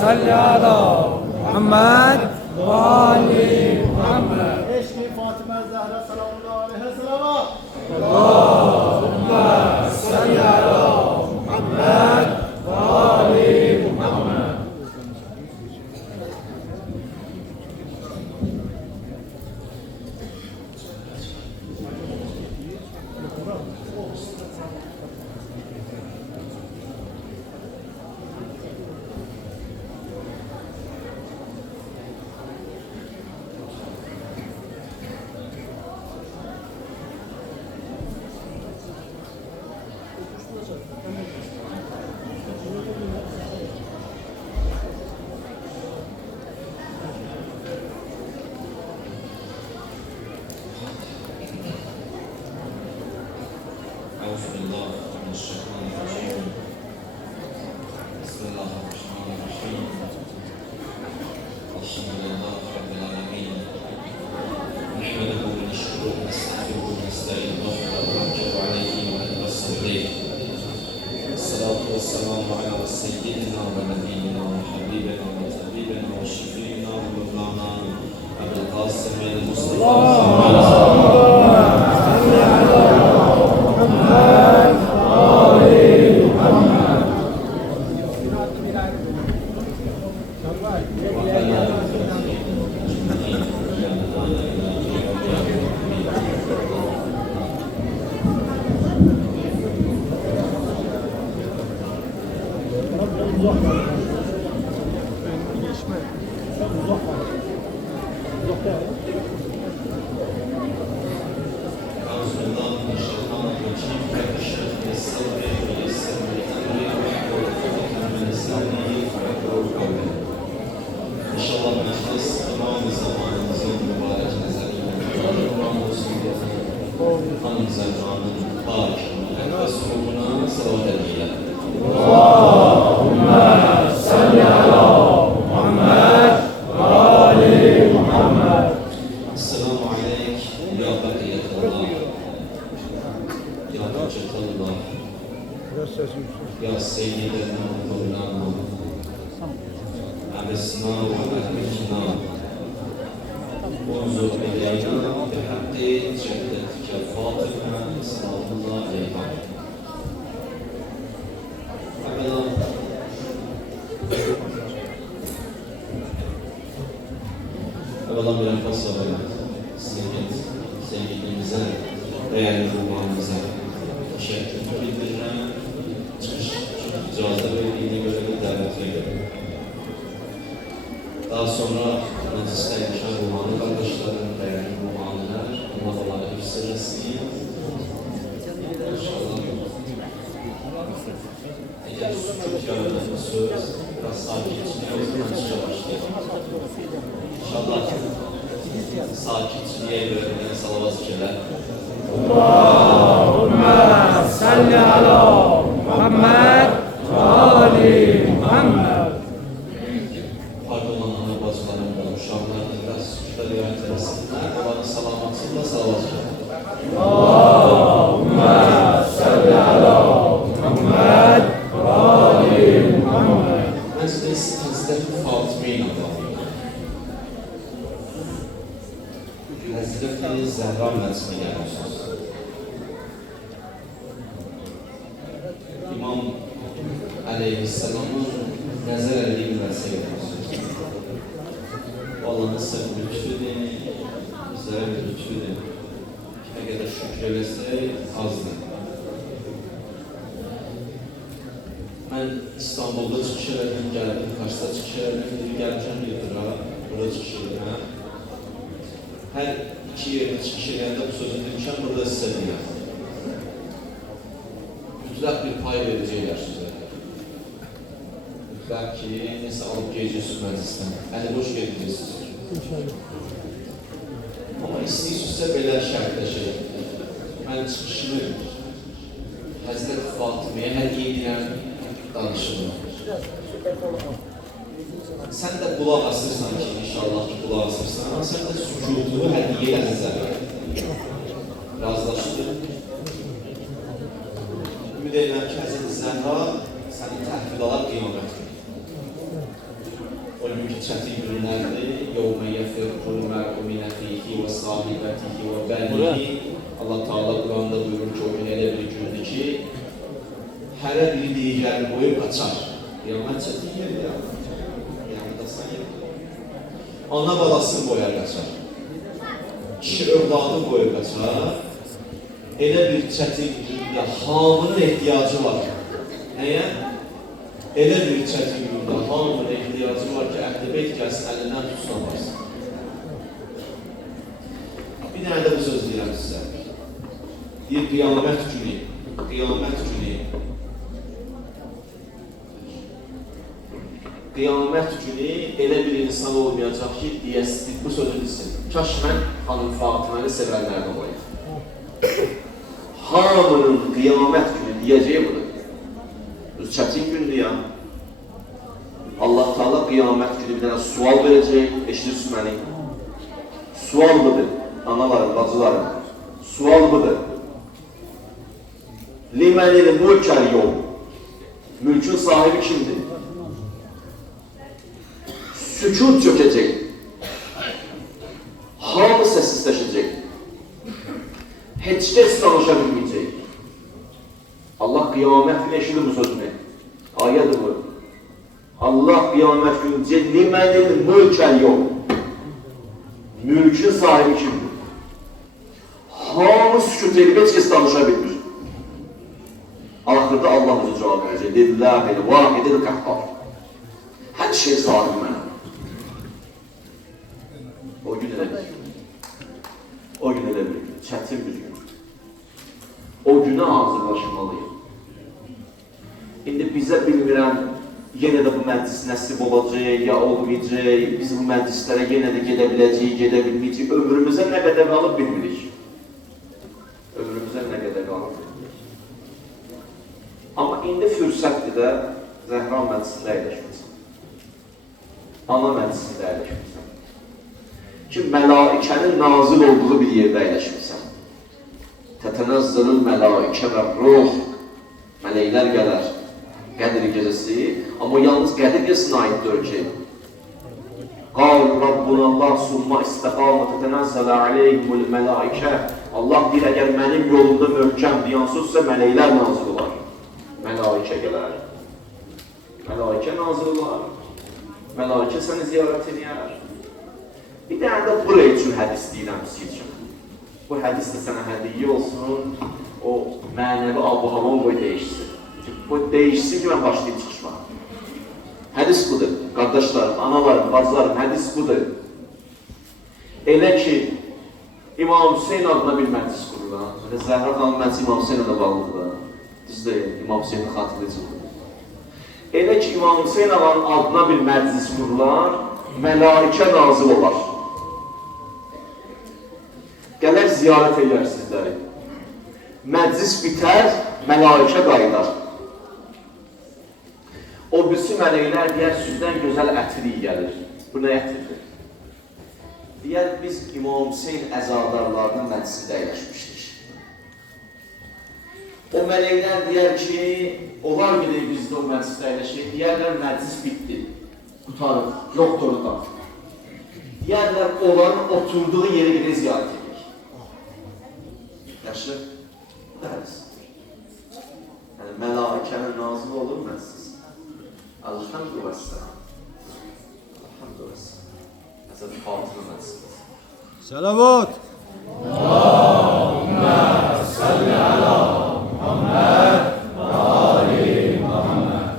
salli ala Muhammed ve ali Muhammed. Eşki Fatıma Zahra sallallahu aleyhi ve sellem. Allahümme salli ala Muhammed ve ali Muhammed. أعوذ بالله من الشيطان الرجيم. بسم الله الرحمن الرحيم. الحمد لله رب العالمين. نحمده ونشكره ونستغفره ونستعينه ونتوكل عليه ونتوسل إليه. الصلاة والسلام على سيدنا ونبينا وحبيبنا وطبيبنا وشفيعنا ومولانا أبي القاسم المصطفى İnşallah meclis tamamı zamanımızın mübarek nezarıyla Kur'an olsun diye Hanım Zehra'nın parikine ve sunumuna salavat ediyle. Allahümme salli ala Muhammed ve ali Muhammed. Esselamu aleyk ya Bakiyetullah, ya Hacetullah, ya Seyyidina Mevlana, أمسنا وأهلكنا وانظر إلينا بحق جدتك فاطمة سلام الله عليها. Evvela bir enfaz olarak sevgilimize, değerli ruhlarımıza teşekkür bildirine çıkış icazı verdiğine göre bir davet ediyorum. Daha sonra mecliste yaşayan Rumani kardeşlerim, değerli Rumaniler, umarlar hepsini İnşallah eğer sükut yaradan söz biraz sakinçliğe o zaman başlayalım. İnşallah sakinçliğe verilen salavat zikirler. Allahümme salli ala Muhammed ve ali Muhammed. Allahümme salli ala Muhammed ve ali Muhammed. Meclis Hazreti Fatıma-i Nadavı'yla Hazreti Zehra meclisine gelmişsiniz. İmam Aleyhisselam'ın nəzər edildiği məclisə gelmişsiniz. Allah'ın sırrı lütfüdür, bizlere bir lütfüdür. Kime kadar şükür eləsək azdır. Ben İstanbul'da çıxış elədim, gəldim, Kars'ta çıxış elədim, gəlmişəm Yıldır'a, burada çıxış elədim. Hər iki yerdə çıxış eləyəndə bu sözü demişəm, burada sizə deyəm. Mütləq bir pay verəcəklər sizə. Mütləq ki, nəsə alıb geləcəksiniz məclisdən, əli boş gedəcəksiniz. Ama istəyirsinizsə belə şərtləşir. Mən çıxışını Həzrət Fatımaya hədiyyə edirəm, danışırım. Sən də qulaq asırsan ki, inşallah ki qulaq asırsan, sən də sükutu hədiyyə nəzər razılaşdır. Ümid edirəm ki, Həzrət Zəhra səni təhvil alar qiyamətdir. o günkü çətin günlərdir. Yevmə yefirrul mer'u min əxihi və sahibatihi və bənihi. Allah Teala Quranda buyurur ki, o gün elə bir gündür ki, hərə biri digərini qoyub qaçar. Qiyamət çətin yerdir ya. Qiyamət asan yerdir. Ana balasını qoyar qaçar. Kişi övladı qoyub qaçar. Elə bir çətin gündə hamının ehtiyacı var. Nəyə? Elə bir çətin gündə hamının ehtiyacı var ki, Əhl-i gəlsin, əlindən tutsamasın. Bir dənə də bu söz deyirəm sizə. Deyir, qiyamət günü, qiyamət günü. Qiyamət günü elə bir insan olmayacaq ki, deyəsin, bu sözü desin. Kaş mən xanım Fatıməni sevənlərdən olayım. Hamının qiyamət günü deyəcəyi budur. Bu çətin gündür ya. Allah Teala qiyamət günü bir dənə sual verəcək, eşidirsin məni. Sual budur, analarım, bacılarım. Sual budur. Limenil mülkel yol. Mülkün sahibi kimdir? Sükut çökecek. Hamı sessizleşecek. Heç kəs danışa bilməyəcək. Allah qiyamət günü eşidir bu sözünü. Ayədir bu. Allah qiyamət günü limenil mülkel yol. Mülkün sahibi kimdir? Hamı sükut edib, heç kəs danışa bilmir. Axırda Allah bize cevap verecek. Lillahil vahidil qəhhar. Hər şey sahibi mənəm. O gün elə bir. O gün elə bir. Çətin bir gün. O günə hazırlaşmalıyım. İndi bizə bilmirəm, yenə də bu məclis nəsib olacaq, ya olmayacaq, biz bu məclislərə yenə də gedə biləcəyik, gedə bilməyəcəyik. Ömrümüzə nə qədər qalıb bilmirik. Ömrümüzə nə qədər qalıb bilmirik. Amma indi fürsətdir də Zəhra məclisində əyləşməsən. Ana məclisində əyləşməsən. Ki, mələikənin nazil olduğu bir yerdə əyləşməsən. Tətənəzzəlül mələikə və ruh. Mələklər gələr. Qədir gecəsi. Amma yalnız Qədir gecəsinə aiddir ki. Qal Rabbuna Allah summa istəqamə tətənəzzələ aleyhimul mələikə. Allah deyir, əgər mənim yolumda möhkəm diyansızsa mələklər nazil olar. Mələikə gələr. Mələikə nazil olar. Mələikə səni ziyarət edər. Bir dənə də buraya üçün hədis deyirəm sizin üçün. Bu hədis də sənə hədiyyə olsun, o mənəvi ab-hava qoy dəyişsin. Bu dəyişsin ki, mən başlayayım çıxışmağa. Hədis budur, qardaşlarım, analarım, bacılarım, hədis budur. Elə ki, İmam Hüseyin adına bir məclis qurulan, Zəhra xanım məclis İmam Hüseyin adına bağlıdır. Düz deyil, İmam Hüseynin xatırlayıcıdır. Elə ki, İmam Hüseyin ağanın adına bir məclis qurular, mələikə nazil olar. Gələr ziyarət edər sizləri. Məclis bitər, mələikə qayıdar. O birisi mələklər deyər, süzdən gözəl ətri gəlir. Bu nə ətridir? Deyər, biz İmam Hüseyin əzadarlarının məclisində əyləşmişdik. O mələklər deyər ki, onlar gedək bizdə o məclisdə əyləşək. Deyərlər, məclis bitdi. Qutarıq, yoxdur orada. Deyərlər, onların oturduğu yeri gedək ziyarət edik. Yaxşı, bu da hədisdir. Yəni, mələikənin nazil olur məclis. Elhamdülillah. Elhamdülillah. Hazreti Fatıma məclisidir. Salavat. Allahümme salli ala Muhammed ve ali Muhammed.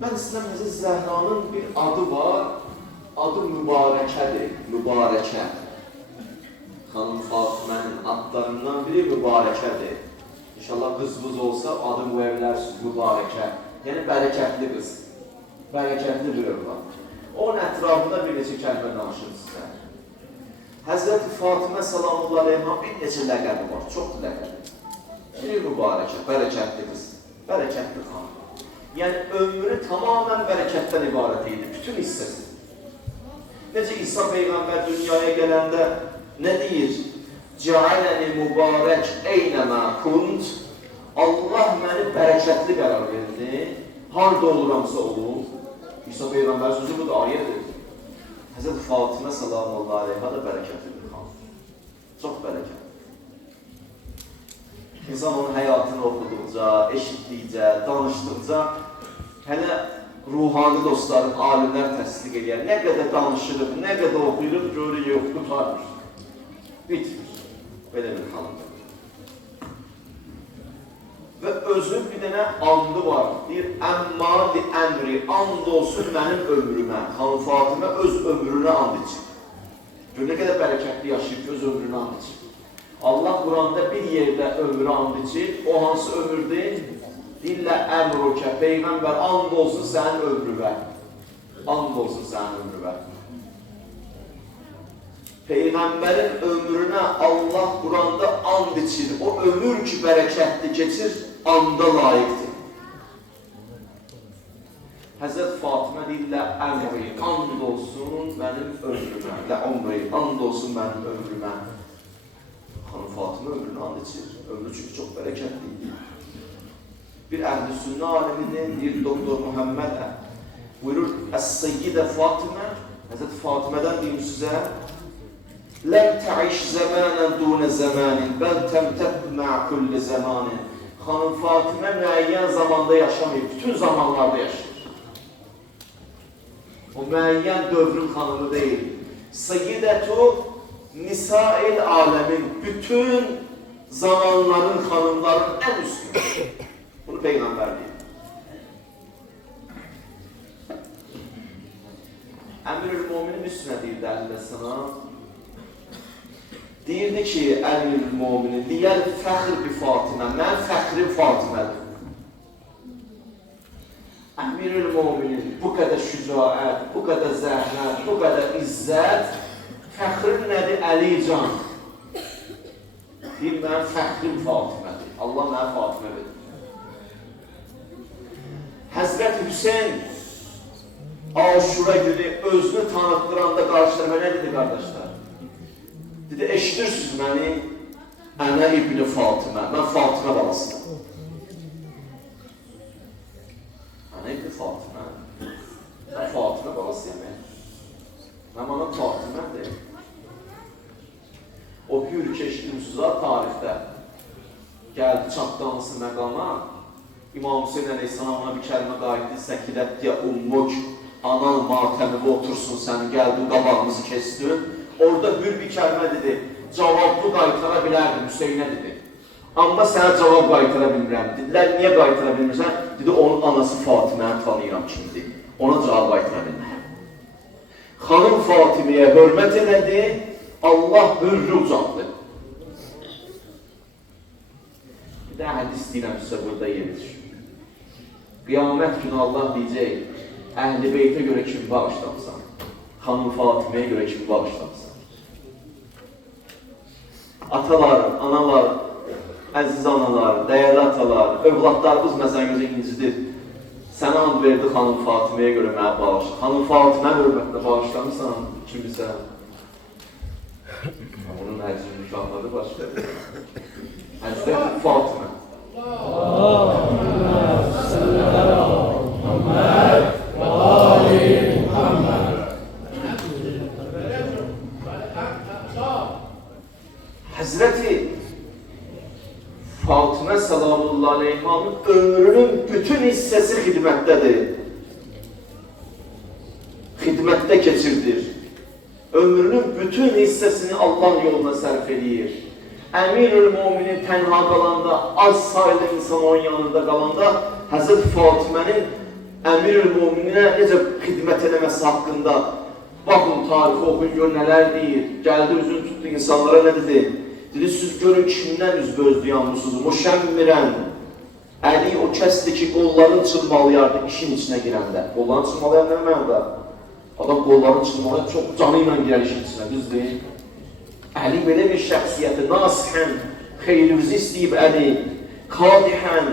Mən istəyirəm, Həzrət Zəhranın bir adı var, adı Mübarəkədir, Mübarəkə. Xanım Fatımənin adlarından biri Mübarəkədir. İnşallah qızımız olsa adı müəvvələrsiniz, Mübarəkə. Yəni, bərəkətli qız. Bərəkətli bir övlad. Onun ətrafında bir neçə kəlmə danışır sizə. Həzrəti Fatımə salamullah əleyhə bir neçə ləqəbi var, çoxdur ləqəbi. Bir mübarəkə, bərəkətli qız, bərəkətli xanım. Yəni, ömrü tamamən bərəkətdən ibarət idi, bütün hissəsi. Necə İsa Peyğəmbər dünyaya gələndə nə deyir? Cəaləni mübarək eynəmə kunt. Allah məni bərəkətli qərar verdi. harda oluramsa olum. İsa Peyğəmbər sözü bu da ayədir. Həzrət Fatimə salamullahi aleyha da bərəkətli bir xanım. Çox bərəkətli. İnsan onun həyatını oxuduqca, eşitdikcə, danışdıqca, hələ ruhani dostların, alimlər təsdiq edir. Nə qədər danışırıq, nə qədər oxuyuruq, görürük, yox, qutarmır. Bitmir. Belə bir xanımdır. Və özün bir dənə andı var. Deyir, əmma li əmri, and olsun mənim ömrümə. Xanım Fatimə öz ömrünə and içir. Gör, nə qədər bərəkətli yaşayıb ki, öz ömrünə and içir. Allah Quranda bir yerdə ömrü and içir. O hansı ömürdür? Dillə əmrokə, Peyğəmbər, and olsun sənin ömrüvə. And olsun sənin ömrüvə. Peyğəmbərin ömrünə Allah Quranda and içir. O ömür ki, bərəkətli keçir, anda layiqdir. Həzrət Fatimə dillə əmri, and olsun mənim ömrümə. Lə ömrü, and olsun mənim ömrümə. Xanım Fatimə ömrünü and içir. Ömrü çünki çox bərəkətlidir. Bir əhl-i sünnə aliminin, bir doktor Muhammed buyurur, Əs-Seyyidə Fatimə, Həzrət Fatimədən deyim sizə, Ləm tə'iş zəmənən dunə zəmənin, bəl təmtəb mə'ə kulli zəmanin. Xanım Fatimə müəyyən zamanda yaşamayıb, bütün zamanlarda yaşayır. O müəyyən dövrün xanımı deyil. Seyyidətu Nisail aləmin, bütün zamanların, xanımların ən üstü. Bunu Peyğəmbər deyir. Əmir-ül-Muminin üstünə deyir Əleyhisselam. Deyirdi ki, Əmir-ül-Muminin, deyər fəxr bir Fatimə, mən fəxrim Fatimədir. Əmir-ül-Muminin bu qədər şücaət, bu qədər zəhmət, bu qədər izzət, fəxrin nədir? Əlican. Deyir, mən fəxrim Fatimədir. Allah mənə Fatimə verir. Həzrət Hüseyin Aşura günü özünü tanıtdıranda qarşılarına nə dedi qardaşlar? Dedi, eşidirsiniz məni, ənə İbn-i Fatimə, mən Fatimə balasıyam. Ənə İbn-i Fatimə, mən Fatimə balasıyam. Mən bana Fatimədir. O hür keçdiyimiz tarixdə gəldi, çatdanlısı məqama, İmam Hüseyin Əleyhisselam ona bir kəlmə qayıtdı, Səkilətdiyə ummuk, anan matəmində otursun səni, gəldin, qabağımızı kesdin. Orada hür bir kəlmə dedi, cavabı qaytara bilərdim, Hüseynə dedi. Amma sənə cavab qaytara bilmirəm. Dedilər, niyə qaytara bilmirsən? Dedi, onun anası Fatiməni tanıyıram kimdir. Ona cavab qaytara bilmirəm. Xanım Fatiməyə hörmət elədi, Allah hürrü ucaldı. Bir də hədis deyirəm sizə burada yeridir. Qiyamət günü Allah deyəcək, Əhl-i Beytə görə kimi bağışlamısan? Xanım Fatiməyə görə kimi bağışlamısan? Atalarım, analarım, əziz analarım, dəyərli atalarım, övladlarımız məsələn gözə incidir. Sənə and verdi Xanım Fatiməyə görə mənə bağışla. Xanım Fatimə hörmətlə bağışlamısan kimisə? Onun əcri mükafatı başqa. Həzrət Fatimə. Həzrəti Fatimə salamullahi aleyhanın ömrünün bütün hissəsi xidmətdədir. Xidmətdə keçirdir. Ömrünün bütün hissəsini Allah yoluna sərf edir. Əmir-ül-Muminin tənha qalanda, az sayılı insan onun yanında qalanda, Həzrət Fatimənin Əmir-ül-Muminə necə xidmət eləməsi haqqında baxın, tarixi oxuyun, gör nələr deyir. Gəldi, üzünü tutdu insanlara, nə dedi? Dedi, siz görün kimdən üz gözləyəmmisiniz? Müşəmmirən. Əli o kəsdir ki, qolların çırmalayardı işin içinə girəndə. Qolların çırmalayan nə mənada? Adam qolların çırmalayan çox canı ilə girər işin içinə, düzdür. Əli belə bir şəxsiyyəti, nasihən, xeyirimizi istəyib Əli, qadihən,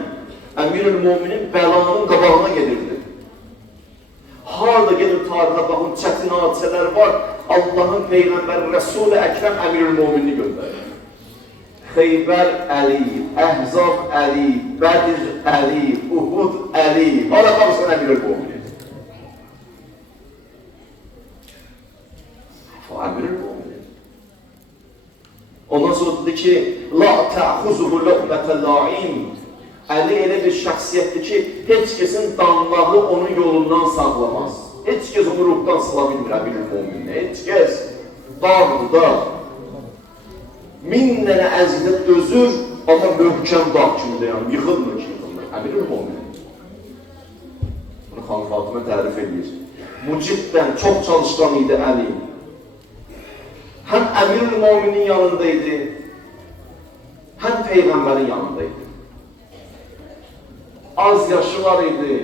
Əmir-ül-Muminin bəlanın qabağına gedirdi. Harada gedir tarixə baxın, çətin hadisələr var, Allahın Peyğəmbəri Rəsul-i Əkrəm Əmir-ül-Muminini göndərir. Xeybər Əli, Əhzab Əli, Bədir Əli, Uhud, Əli. Hala qalırsan Əmirül Möminin. Əmirül Möminin. Ondan sonra dedi ki, la təxuzuhu lu'mətə la'in. Əli elə bir şəxsiyyətdir ki, heç kəsin danlağı onun yolundan sağlamaz. Heç kəs onu ruhdan sıla bilmir Əmirül Möminin. Heç kəs dağdır, dağ. Min dənə əziyyət dözür, amma möhkəm dağ kimi dayanır, yıxılmır ki, yıxılmır. Əmirül Möminin. Bunu Xanım Fatimə tərif edir. Muciddən çox çalışqan idi Əli. Həm Əmirül Möminin yanındaydı, həm Peyğəmbərin yanındaydı. Az yaşı var idi,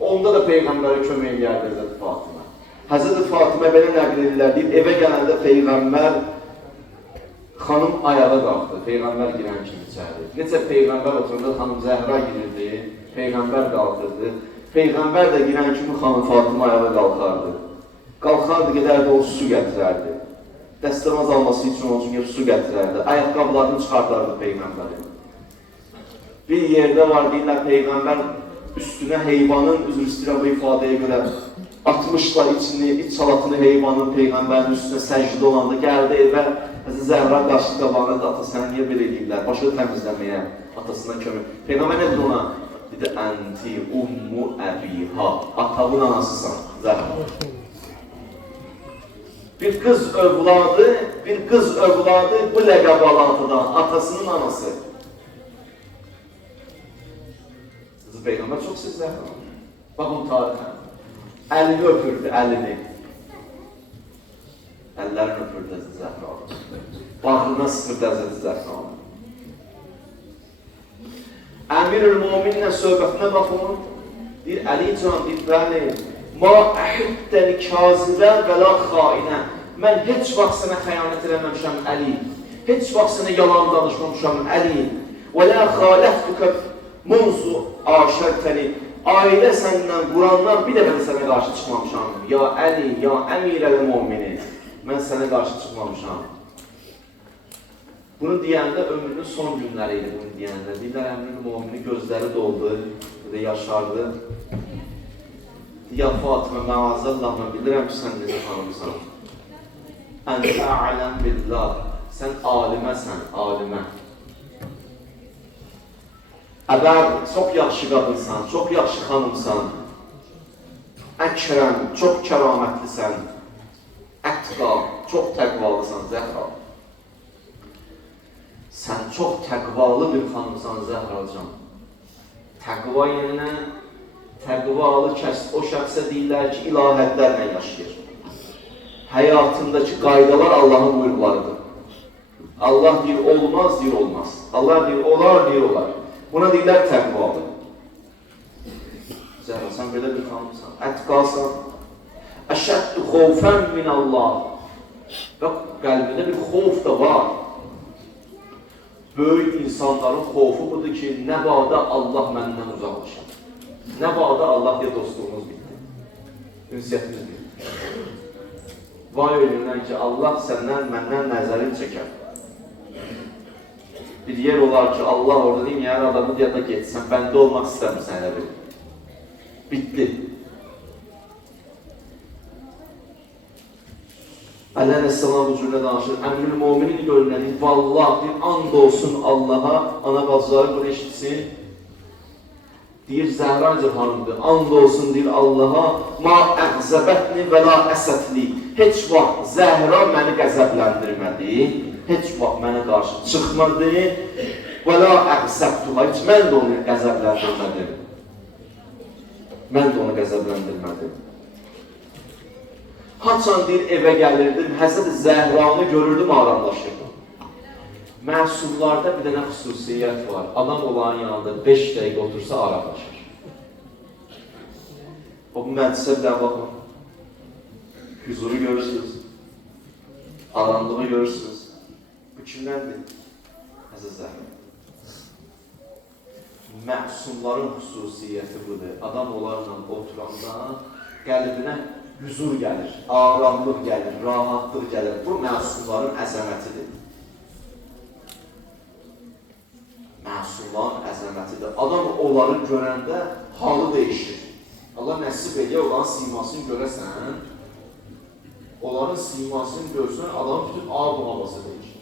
onda da Peyğəmbərə kömək edirdi Həzrəti Fatimə. Həzrəti Fatimə belə nəql edirlər, deyib, evə gələndə Peyğəmbər xanım ayağa qalxdı, Peyğəmbər girən kimi içərdi. Necə Peyğəmbər oturanda xanım Zəhra girirdi, Peyğəmbər qalxırdı. Peyğəmbər də girən kimi xanım Fatimə ayağa qalxardı. Qalxardı, gedərdi, o su gətirərdi. Dəstəmaz alması üçün onun üçün su gətirərdi. Ayaqqabılarını çıxardardı Peyğəmbərin. Bir yerdə var, deyirlər, Peyğəmbər üstünə heyvanın, üzr istəyirəm bu ifadəyə görə, atmışlar içini, iç salatını heyvanın Peyğəmbərin üstünə səcdə olanda gəldi evə, Zəhra qaçdı qabağına da, ata sənə niyə belə deyirlər, başını təmizləməyə, atasına kömək. Peyğəmbər nə dedi ona? Dedi, ənti ummu əbiha, atavın anasısan, Zəhra. Bir qız övladı bu ləqəbalantıdan, atasının anası. Peyğəmbər çox sizlərdir. Baxın tarixə. Əlini öpürdü, əlini. Əllərini öpürdü Həzrəti Zəhra. Bağrına sıxırdı Həzrəti Zəhra. Əmirül Möminlə söhbətinə baxın. Deyir, Əli can, deyir, bəli. Ma əhiddəli kazibən və la xainə. Mən heç vaxt sənə xəyanət eləməmişəm, Əli. Heç vaxt sənə yalan danışmamışam, Əli. Və la xaləftükə munzu aşərtəni, ailə səndən, Qurandan bir dəfə də sənə qarşı çıxmamışam. Ya Əli, ya Əmirəl Möminin, mən sənə qarşı çıxmamışam. Bunu deyəndə ömrünün son günləri idi bunu deyəndə. Deyirlər, Əmirəl Möminin gözləri doldu, yaşardı. Ya Fatimə, məazəllah, mən bilirəm ki, sən necə xanımsan. Əntə ələm billah, sən aliməsən, alimə. Əgər çox yaxşı qadınsan, çox yaxşı xanımsan, əkrəm, çox kəramətlisən, ətqa, çox təqvalısan, Zəhra. Sən çox təqvalı bir xanımsan, Zəhracan. Təqva yerinə, təqvalı kəs, o şəxsə deyirlər ki, ilahətlərlə yaşayır. Həyatındakı qaydalar Allahın buyruqlarıdır. Allah deyir, olmaz, deyir, olmaz. Allah deyir, olar, deyir, olar. Buna deyirlər təqvalı. Zəhra, sən belə bir xanımsan, ətqasan. Əşəddu xovfən minəllah. Və qəlbində bir xof da var. Böyük insanların xofu budur ki, nə bağda Allah məndən uzaqlaşır. Nə bağda Allah deyə dostluğumuz bitdi. Ünsiyyətimiz bitdi. Vay ölümdən ki, Allah səndən, məndən nəzərini çəkər. Bir yer olar ki, Allah orada deyim, yəni adamı deyəndə getsən, bəndə olmaq istəmirsən elə bir. Bitdi. Əleyhisselam bu cürlə danışır. Əmirül Möminin görünə deyir, vallah, deyir, and olsun Allaha, ana bacıları bunu eşitsin. Deyir, Zəhrancı xanımdır, and olsun, deyir Allaha, ma əqzəbətni və la əsətli. Heç vaxt Zəhra məni qəzəbləndirmədi, heç vaxt mənə qarşı çıxmadı və la əqzəbtuha, heç mən də onu qəzəbləndirmədim. Mən də onu qəzəbləndirmədim. Haçan deyir, evə gəlirdim, Həzrəti Zəhranı görürdüm, aramlaşırdım. Məhsullarda bir dənə xüsusiyyət var. Adam olan yanında 5 dəqiqə otursa aramlaşır. O məclisə bir baxın. Huzuru görürsünüz. Aranlığı görürsünüz. Bu kimlərdir? Həzrəti Zəhra. Məsumların xüsusiyyəti budur. Adam onlarla oturanda qəlbinə huzur gəlir, aramlıq gəlir, rahatlıq gəlir. Bu məsumların əzəmətidir. Məsumların əzəmətidir. Adam onları görəndə halı dəyişir. Allah nəsib edir, onların simasını görəsən, onların simasını görsən, adamın bütün ağ havası dəyişir.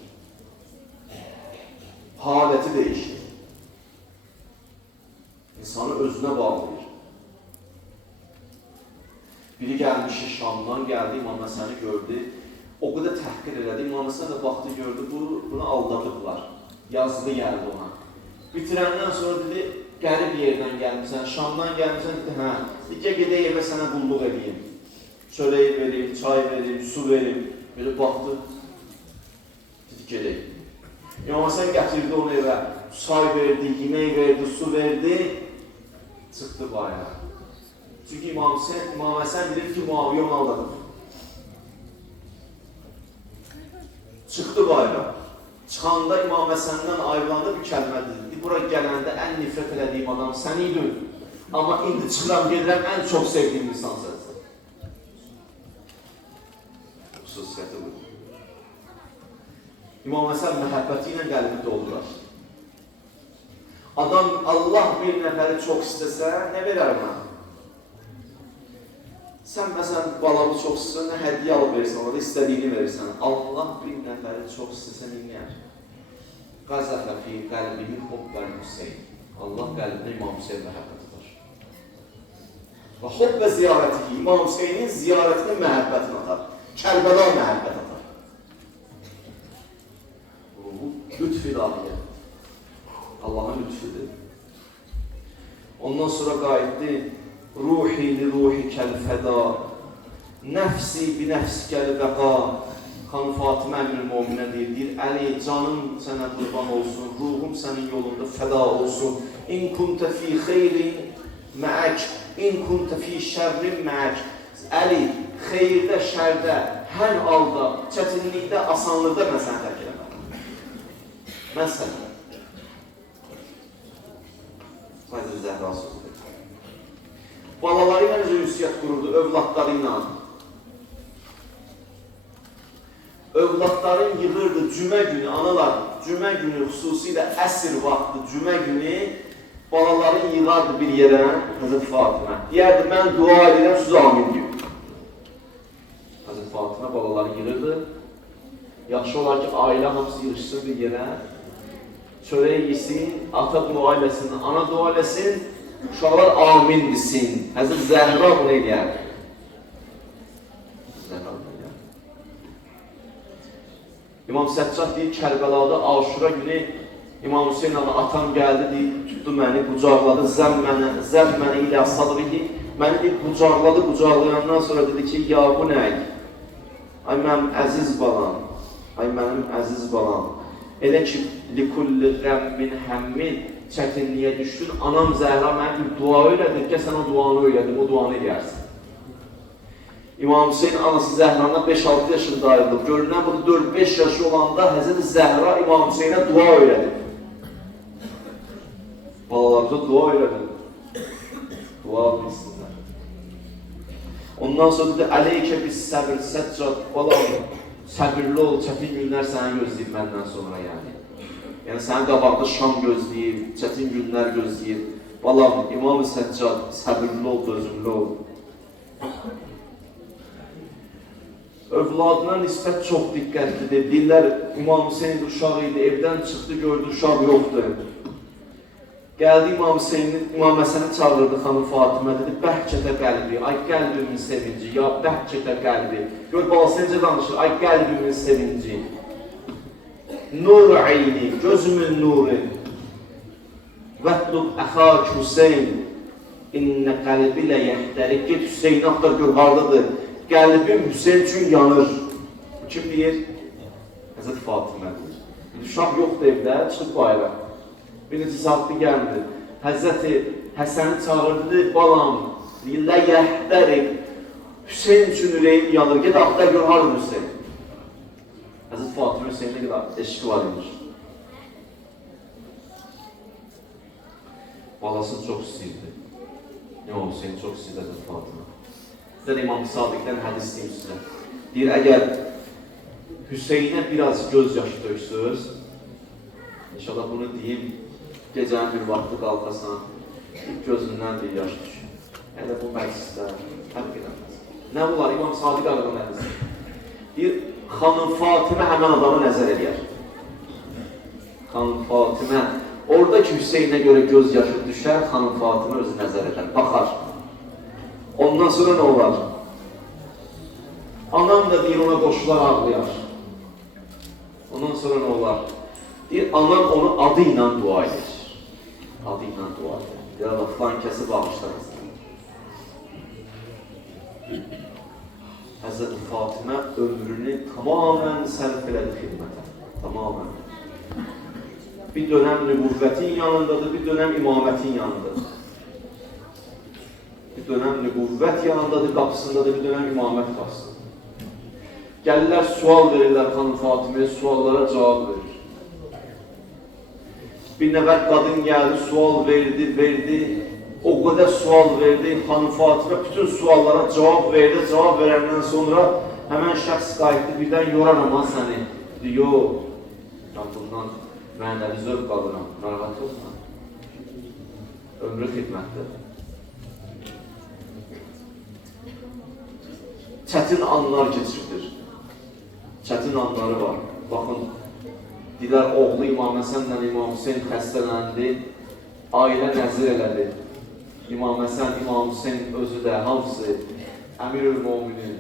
Haləti dəyişir. İnsanı özünə bağlayır. Biri gəlmişi Şamdan, gəldi, İmam Həsəni gördü. O qədər təhqir elədi, İmam Həsən də baxdı, gördü, bunu aldadıblar. Yazılı gəldi ona. Bitirəndən sonra dedi, qərib yerdən gəlmişsən, Şamdan gəlmişsən, dedi, hə, digə gedək evə sənə qulluq edeyim. Çörək verim, çay verim, su verim. Belə baxdı, dedi, gedək. İmam Həsən gətirdi onu evə, çay verdi, yemək verdi, su verdi, çıxdı bayrağa. Çünki İmam Həsən bilir ki, Muaviyə onu aldadır. Çıxdı bayrağa. Çıxanda İmam Həsəndən ayrılanda bir kəlmə dedi. Bura gələndə ən nifrət elədiyim adam sən idin. Amma indi çıxıram, gedirəm, ən çox sevdiyim insan sənsən. Xüsusiyyəti bu. İmam Həsən məhəbbəti ilə qəlbi doldurar. Adam, Allah bir nəfəri çox istəsə, nə verər mənə? Sən məsələn, balalı çox istəsən, nə hədiyyə alıb verirsən, orada istədiyini verirsən. Allah bir nəfəri çox istəsən, inəyər. Qazaqa fi qəlbihi hubbən Hüseyin. Allah qəlbinə İmam Hüseyin məhəbbət atar. Və hubbə ziyarətihi, İmam Hüseynin ziyarətini məhəbbətini atar. Kərbəla məhəbbət atar. Bu lütf ilahiyyə. Allahın lütfüdür. Ondan sonra qayıtdı. Ruhi li ruhi kəl fəda, nəfsi bi nəfsi kəl vəqa. Xanım Fatimə Əmir-i-Mominə deyir, Əli, canım sənə qurban olsun, ruhum sənin yolunda fəda olsun. İn kuntə fi xeyrin məək, in kuntə fi şərrin məək. Əli, xeyirdə, şərdə, hər halda, çətinlikdə, asanlıqda mən səni tərk eləməm. Mən sənə. Fəzil Zəhra sözüdür. Balaları ilə necə ünsiyyət qururdu, övladları ilə. Övladların yığırdı cümə günü, analar, cümə günü xüsusilə əsr vaxtı, cümə günü balaların yığardı bir yerə, Həzrət Fatimə. Deyərdi, mən dua edirəm, siz amin deyir. Həzrət Fatimə balaları yığırdı. Yaxşı olar ki, ailə hamısı yığışsın bir yerə. Çörək yesin, ata dua eləsin, ana dua eləsin, uşaqlar amin desin. Həzrət Zəhra bunu eləyər. İmam Səccad deyir, Kərbəlada Aşura günü İmam Hüseyin ağa atam gəldi, deyir, tutdu məni, qucaqladı, zəmm mənə ilə sadrihi, məni deyir, qucaqlayandan sonra dedi ki, ya bu nəyik? Ay mənim əziz balam, ay mənim əziz balam. Elə ki, likulli rəmmin həmmin çətinliyə düşdün, anam Zəhra mənə bir dua öyrədir, gəl sən o duanı öyrədim, o duanı eləyərsin. İmam Hüseyin anası Zəhran'a 5-6 yaşında ayrılıb. Görünən bu 4-5 yaşı olanda Həzrət Zəhra İmam Hüseyinə dua öyrədir. Balalarımıza dua öyrədir. Dua bilsinlər. Ondan sonra dedi, Əleykə biz səbir, Səccad, balam, səbirli ol, çətin günlər səni gözləyib məndən sonra yəni. Yəni səni qabaqda Şam gözləyib, çətin günlər gözləyib. Balam, İmam-ı Səccad, səbirli ol, dözümlü ol. Övladına nisbət çox diqqətlidir. Deyirlər, İmam Hüseyin uşaq idi, evdən çıxdı, gördü, uşaq yoxdur. Gəldi İmam Hüseynin, İmam Həsəni çağırdı xanım Fatimə, dedi, bəhkətə qəlbi, ay qəlbimin sevinci, ya bəhkətə qəlbi. Gör, balası necə danışır, ay qəlbimin sevinci. Nur ayni, gözümün nuru. Vətlub əxak Hüseyin, innə qəlbi ilə yəhdərik. Get Hüseyni axtar, gör, hardadır. Qəlbim Hüseyin üçün yanır. Kim deyir? Həzrət Fatimə deyir. Uşaq yoxdur evdə, çıxıb bayrağa. Bir neçə saatlı gəldi. Həzrəti Həsəni çağırdı, balam, lə yəhdərik. Hüseyin üçün ürəyim yanır. Ged axtar gör, hardır Hüseyin? Həzrət Fatimə Hüseyinə qədər eşqi var imiş. Balasını çox istəyirdi. İmam Hüseyin çox istəyirdi Həzrət Fatimə. Sizdən İmam Sadiqdən hədis deyim sizə. Deyir, əgər Hüseynə biraz göz yaşı döksüz, inşallah bunu deyim, gecənin bir vaxtı qalxasan, gözündən bir yaş düşür. Elə bu məclisdə həq edəməz. Nə olar? İmam Sadiq adamı nə desin? Deyir, xanım Fatimə həmən adamı nəzər edir. Xanım Fatimə, oradakı Hüseynə görə göz yaşı düşər, xanım Fatimə özü nəzər edər, baxar. Ondan sonra nə olar? Anam da deyir, ona qoşular ağlayar. Ondan sonra nə olar? Deyir, anam onu adı ilə dua edir. Adı ilə dua edir. Ya da filan kəsi bağışlarız. Həzrəti Fatimə ömrünü tamamən sərf elədi xidmətə. Tamamən. Bir dönəm nübüvvətin yanındadır, bir dönəm imamətin yanındadır. Bir dönəm nübüvvət yanındadır, qapısındadır, bir dönəm imamət qapısındadır. Gəlirlər, sual verirlər xanım Fatiməyə, suallara cavab verir. Bir nəfər qadın gəldi, sual verdi, o qədər sual verdi, xanım Fatimə bütün suallara cavab verdi, cavab verəndən sonra həmən şəxs qayıtdı, birdən yoraram ha səni. Dedi, yox, mən bundan mənəvi zövq alıram, narahat olma. Ömrü xidmətdir. Çətin anlar keçirdir. Çətin anları var. Baxın, deyilər, oğlu İmam Həsənlə İmam Hüseyn xəstələndi, ailə nəzir elədi. İmam Həsən, İmam Hüseyn özü də, hamısı, Əmirül-Müminin,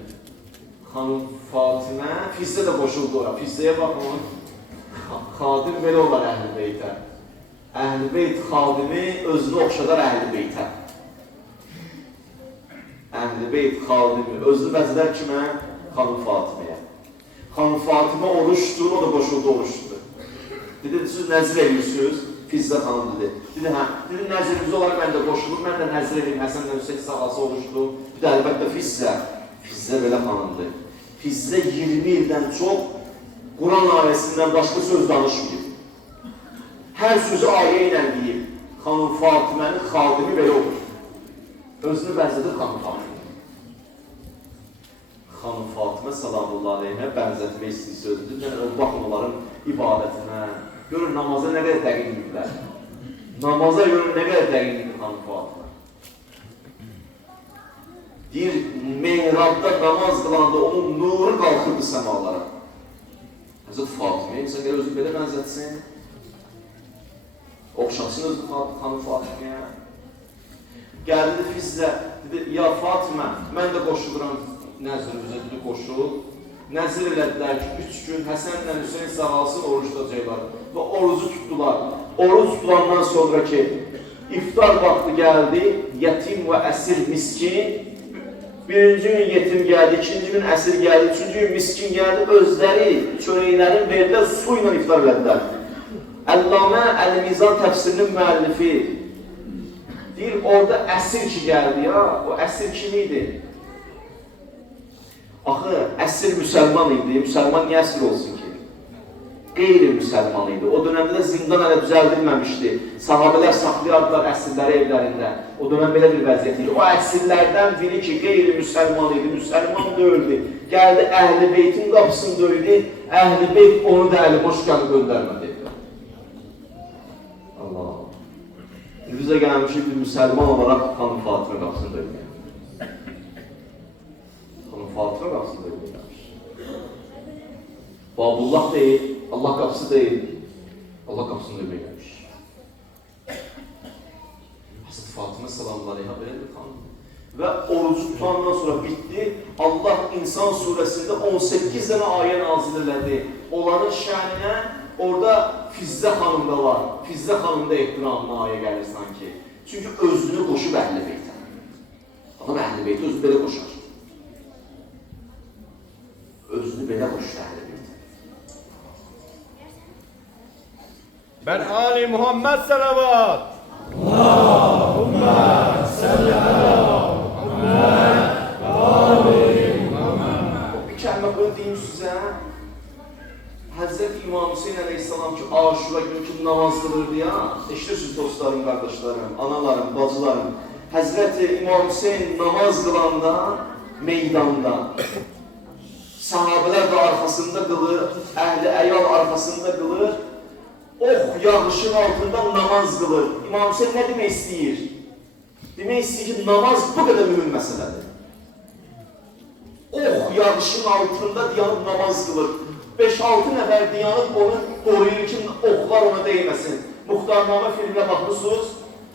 xanım Fatimə, Fizzə də qoşuldu ora. Fizzəyə baxın, xadim belə olar Əhl-i Beytə. Əhl-i Beyt xadimi özünü oxşadar Əhl-i Beytə. Əhl-i Beyt xadimi özünü vəzilər kimə? Xanım Fatiməyə. Xanım Fatimə oruçdur, o da qoşuldu oruçdur. Dedi, siz nəzir edirsiniz? Fizzə xanım dedi. Dedi, hə. Dedi, nəzirimiz olaraq mən də qoşulur, mən də nəzir edeyim, Həsənlə Hüseyin sağası oruçdur. Bir də əlbəttə Fizzə. Fizzə belə xanımdır. Fizzə 20 ildən çox Quran ayəsindən başqa söz danışmayıb. Hər sözü ayə ilə deyib. Xanım Fatimənin xadimi belə olur. Özünü bənzədir xanım Fatimə. Xanım Fatimə salamullahi aleyhə bənzətmək istəyir sözdür. Baxın onların ibadətinə. Görün namaza nə qədər dəqiq idilər. Namaza görün nə qədər dəqiq idi xanım Fatimə. Deyir, mehrabda namaz qılanda onun nuru qalxırdı səmalara. Həzrət Fatimə, insan gələ özü belə bənzətsin. Oxşasın özü xanım Fatiməyə. Gəldi Fizzə, dedi, ya Fatimə, mən də qoşuluram nəzrimizə, dedi, qoşul. Nəzir elədilər ki, 3 gün Həsənlə Hüseyin sağalsın, oruç tutacaqlar. Və orucu tutdular. Oruç tutulandan sonra ki, iftar vaxtı gəldi, yetim və əsir miskin. Birinci gün yetim gəldi, ikinci gün əsir gəldi, üçüncü gün miskin gəldi, özləri çörəklərin verdilər, su ilə iftar elədilər. Əllamə Əl-Mizan təfsirinin müəllifi deyir, orada əsir ki gəldi ya, o əsir kim idi? Axı, əsir müsəlman idi, müsəlman niyə əsir olsun ki? Qeyri-müsəlman idi. O dönəmdə də zindan hələ düzəldilməmişdi. Sahabələr saxlayardılar əsirləri evlərində. O dönəm belə bir vəziyyət idi. O əsirlərdən biri ki, qeyri-müsəlman idi, müsəlman döyüldü. Gəldi, Əhl-i Beytin qapısını döydü, Əhl-i Beyt onu da əli boş gəlib göndərmədi. Allah. Bizə gəlmişik bir müsəlman olaraq xanım Fatimə qapısını döydü. Xanım Fatimə qapısını döydü. Babullah deyil, Allah qapısı deyil. Allah qapısını döyməyə gəlmiş. Həzrət Fatimə salamları aleyhə belə bir xanım. Və orucu tutandan sonra bitdi. Allah İnsan surəsində 18 dənə ayə nazil elədi. Onların şəninə orada Fizzə xanımda var. Fizzə xanımda ehtiramına ayə gəlir sanki. Çünki özünü qoşub Əhl-i Beytə. Adam Əhl-i Beytə özü belə qoşar. Özünü belə qoşur Əhl-i Beytə. Ben Ali Muhammed salavat. Allahümme salli ala Muhammed ve Ali Muhammed. Bir kəlmə bunu deyim sizə. Həzrət İmam Hüseyin əleyhissalam ki, Aşura günü ki namaz qılırdı ya. Eşitirsiniz dostlarım, qardaşlarım, analarım, bacılarım. Həzrət İmam Hüseyin namaz qılanda meydanda. Sahabələr də arxasında qılır, əhli əyal arxasında qılır. ox yağışın altında namaz qılır. İmam Hüseyin nə demək istəyir? Demək istəyir ki, namaz bu qədər mühüm məsələdir. Ox yağışın altında dayanıb namaz qılır. 5-6 nəfər dayanıb onu qoruyur ki, oxlar ona değməsin. Muxtarnamə filmlə baxırsınız,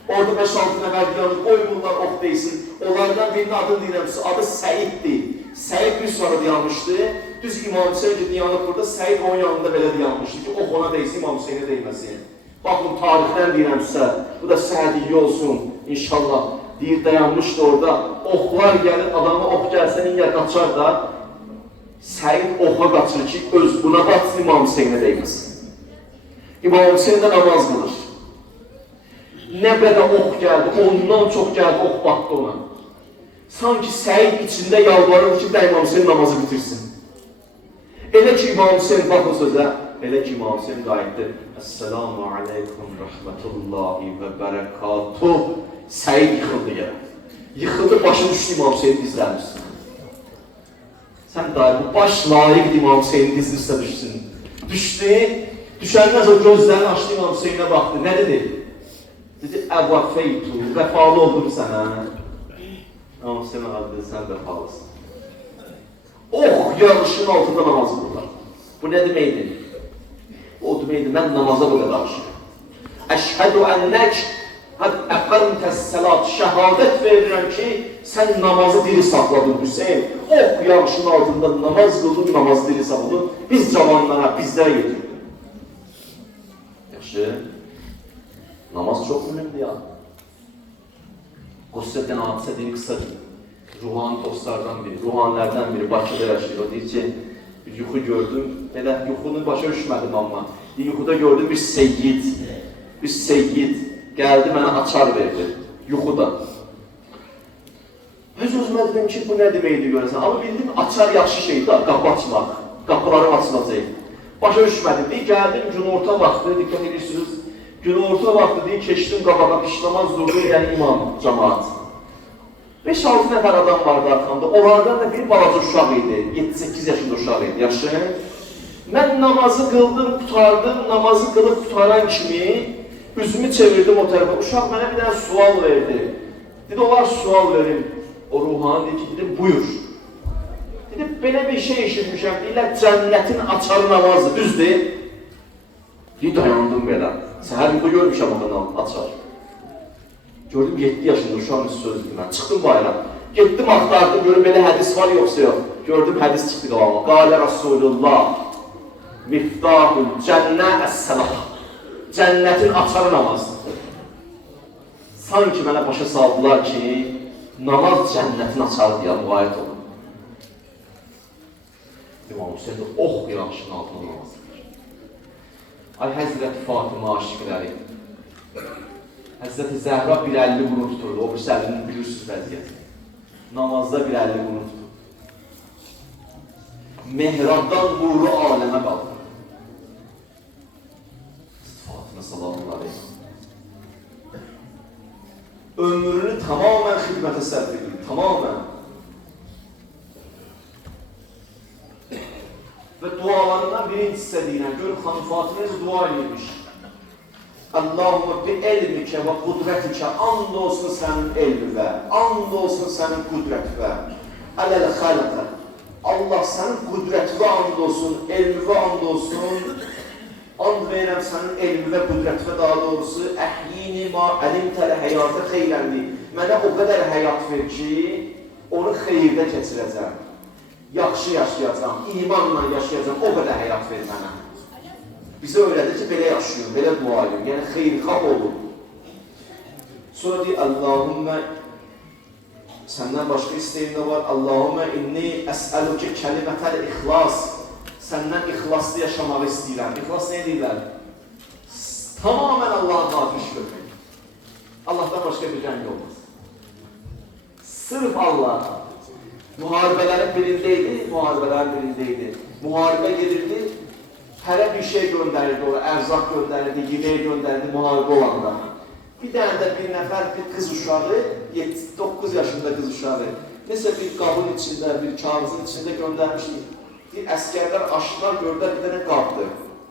orada 5-6 nəfər dayanıb, qoymurlar ox deysin. Onlardan birinin adını deyirəmsə, adı Səiddir. Səid bir sonra dayanmışdı. Düz İmam Hüseyin ki, dayanıb burada, Səid onun yanında belə dayanmışdı ki, ox ona deysin, İmam Hüseyinə deyməsin. Baxın, tarixdən deyirəmsə, bu da səhədiyyə olsun, inşallah. Deyir, dayanmışdı orada, oxlar gəlir, adamı ox gəlsə, niyə qaçar da, Səid oxa qaçır ki, öz buna qaçsın, İmam Hüseyinə deyməsin. İmam Hüseyin də namaz qılır. Nə qədər ox gəldi, ondan çox gəldi, ox batdı ona. Sanki Səid içində yalvarır ki, İmam Hüseyin namazı bitirsin. Elə ki, İmam Hüseyin baxın sözə, elə ki, İmam Hüseyin qayıtdı. Əssəlamu aleykum rəhmətullahi və bərəkatuh. Səid yıxıldı yerə. Yıxıldı, başı düşdü İmam Hüseyin dizlərinin üstünə. Sən dair, bu baş layiqdir İmam Hüseynin dizinin üstə düşsün. Düşdü, düşəndən sonra gözlərini açdı İmam Hüseyinə baxdı. Nə dedi? Dedi, əvvəfeytu, vəfalı oldum sənə. İmam Hüseyin adı, sən vəfalısın. Ox yağışın altında namaz qılırlar. Bu nə deməkdir? O deməkdir, mən namaza bu qədər alışıram. Əşhədu ənək həd əqəmtəs səlat, şəhadət verirəm ki, sən namazı diri saxladın Hüseyin. Ox yağışın altında namaz qıldın, namazı diri saxladın. Biz cavanlara, bizlərə getirdik. Yaxşı, namaz çox mühümdür ya. Qossətdən hadisə deyim qısaca. Ruhani dostlardan biri, ruhanilərdən biri Bakıda yaşayır. O deyir ki, bir yuxu gördüm, elə yuxunu başa düşmədim amma. Yuxuda gördüm bir seyyid, gəldi mənə açar verdi, yuxuda. Öz özümə dedim ki, bu nə deməkdir görəsən? Amma bildim, açar yaxşı şeydir, qapı açmaq, qapıları açılacaq. Başa düşmədim, gəldim günorta vaxtı, diqqət edirsiniz, günorta vaxtı deyir, keçdim qabağa, pişlamaz durdu, yəni imam, cəmaat. 5-6 nəfər adam vardı arxamda, onlardan da bir balaca uşaq idi, 7-8 yaşında uşaq idi, yaxşı. Mən namazı qıldım, qutardım, namazı qılıb qutaran kimi üzümü çevirdim o tərəfə, uşaq mənə bir dənə sual verdi. Dedi, olar sual verim, o ruhani dedi ki, dedim, buyur. Dedi, belə bir şey eşitmişəm, deyirlər, cənnətin açarı namazı, düzdür? Deyir, dayandım belə, səhər yuxu görmüşəm ondan açar. Gördüm 7 yaşında uşağın üstü sözdür mən, çıxdım bayram. Getdim axtardım, görüm belə hədis var yoxsa yox. Gördüm hədis çıxdı qalama. Qalə Rasulullah, miftahul cənnə əs-səlah. Cənnətin açarı namazdır. Sanki mənə başa saldılar ki, namaz cənnətin açarı deyə müayət olun. İmam Hüseyin də ox yağışının altında namazdır. Ay Həzrəti Fatimə aşiqləri. Həzrəti Zəhra 1.50 bunu tuturdu, o birisi əlinin bilirsiniz vəziyyəti. Namazda 1.50 bunu tuturdu. Mehrabdan nuru aləmə qaldı. Fatimə sallallahu aleyhi. Ömrünü tamamən xidmətə sərf edir, tamamən. Və dualarından birinci hissə deyirəm, görün xanım Fatimə necə dua edirmiş. Allahumma bi elmikə və qudrətikə, and olsun sənin elmivə, and olsun sənin qudrətivə, ələl xələqə. Allah sənin qudrətivə and olsun, elmivə and olsun, and verirəm sənin elmivə, qudrətivə daha doğrusu, əhyini ma əlimtələ həyatı xeyrəndi. Mənə o qədər həyat ver ki, onu xeyirdə keçirəcəm, yaxşı yaşayacam, imanla yaşayacam, o qədər həyat ver mənə. Bizə öyrədir ki, belə yaşayın, belə dua edin, yəni xeyrxah olun. Sonra deyir, Allahümmə, səndən başqa istəyim də var, Allahümmə inni əsəlükə kəlimətəl ixlas, səndən ixlaslı yaşamağı istəyirəm. İxlas nə deyirlər? Tamamən Allah'ın nafiş görmək. Allah'tan başqa bir rəng olmaz. Sırf Allah. Müharibələrin birindeydi, Müharibə gedirdi. Hərə bir şey göndərirdi, oraya ərzaq göndərirdi, yemək göndərirdi müharibə olanda. Bir dənə də bir nəfər, bir qız uşağı, 9 yaşında qız uşağı, nəsə bir qabın içində, bir kağızın içində göndərmişdi. Əskərlər aşılar gördülər, bir dənə qabdı,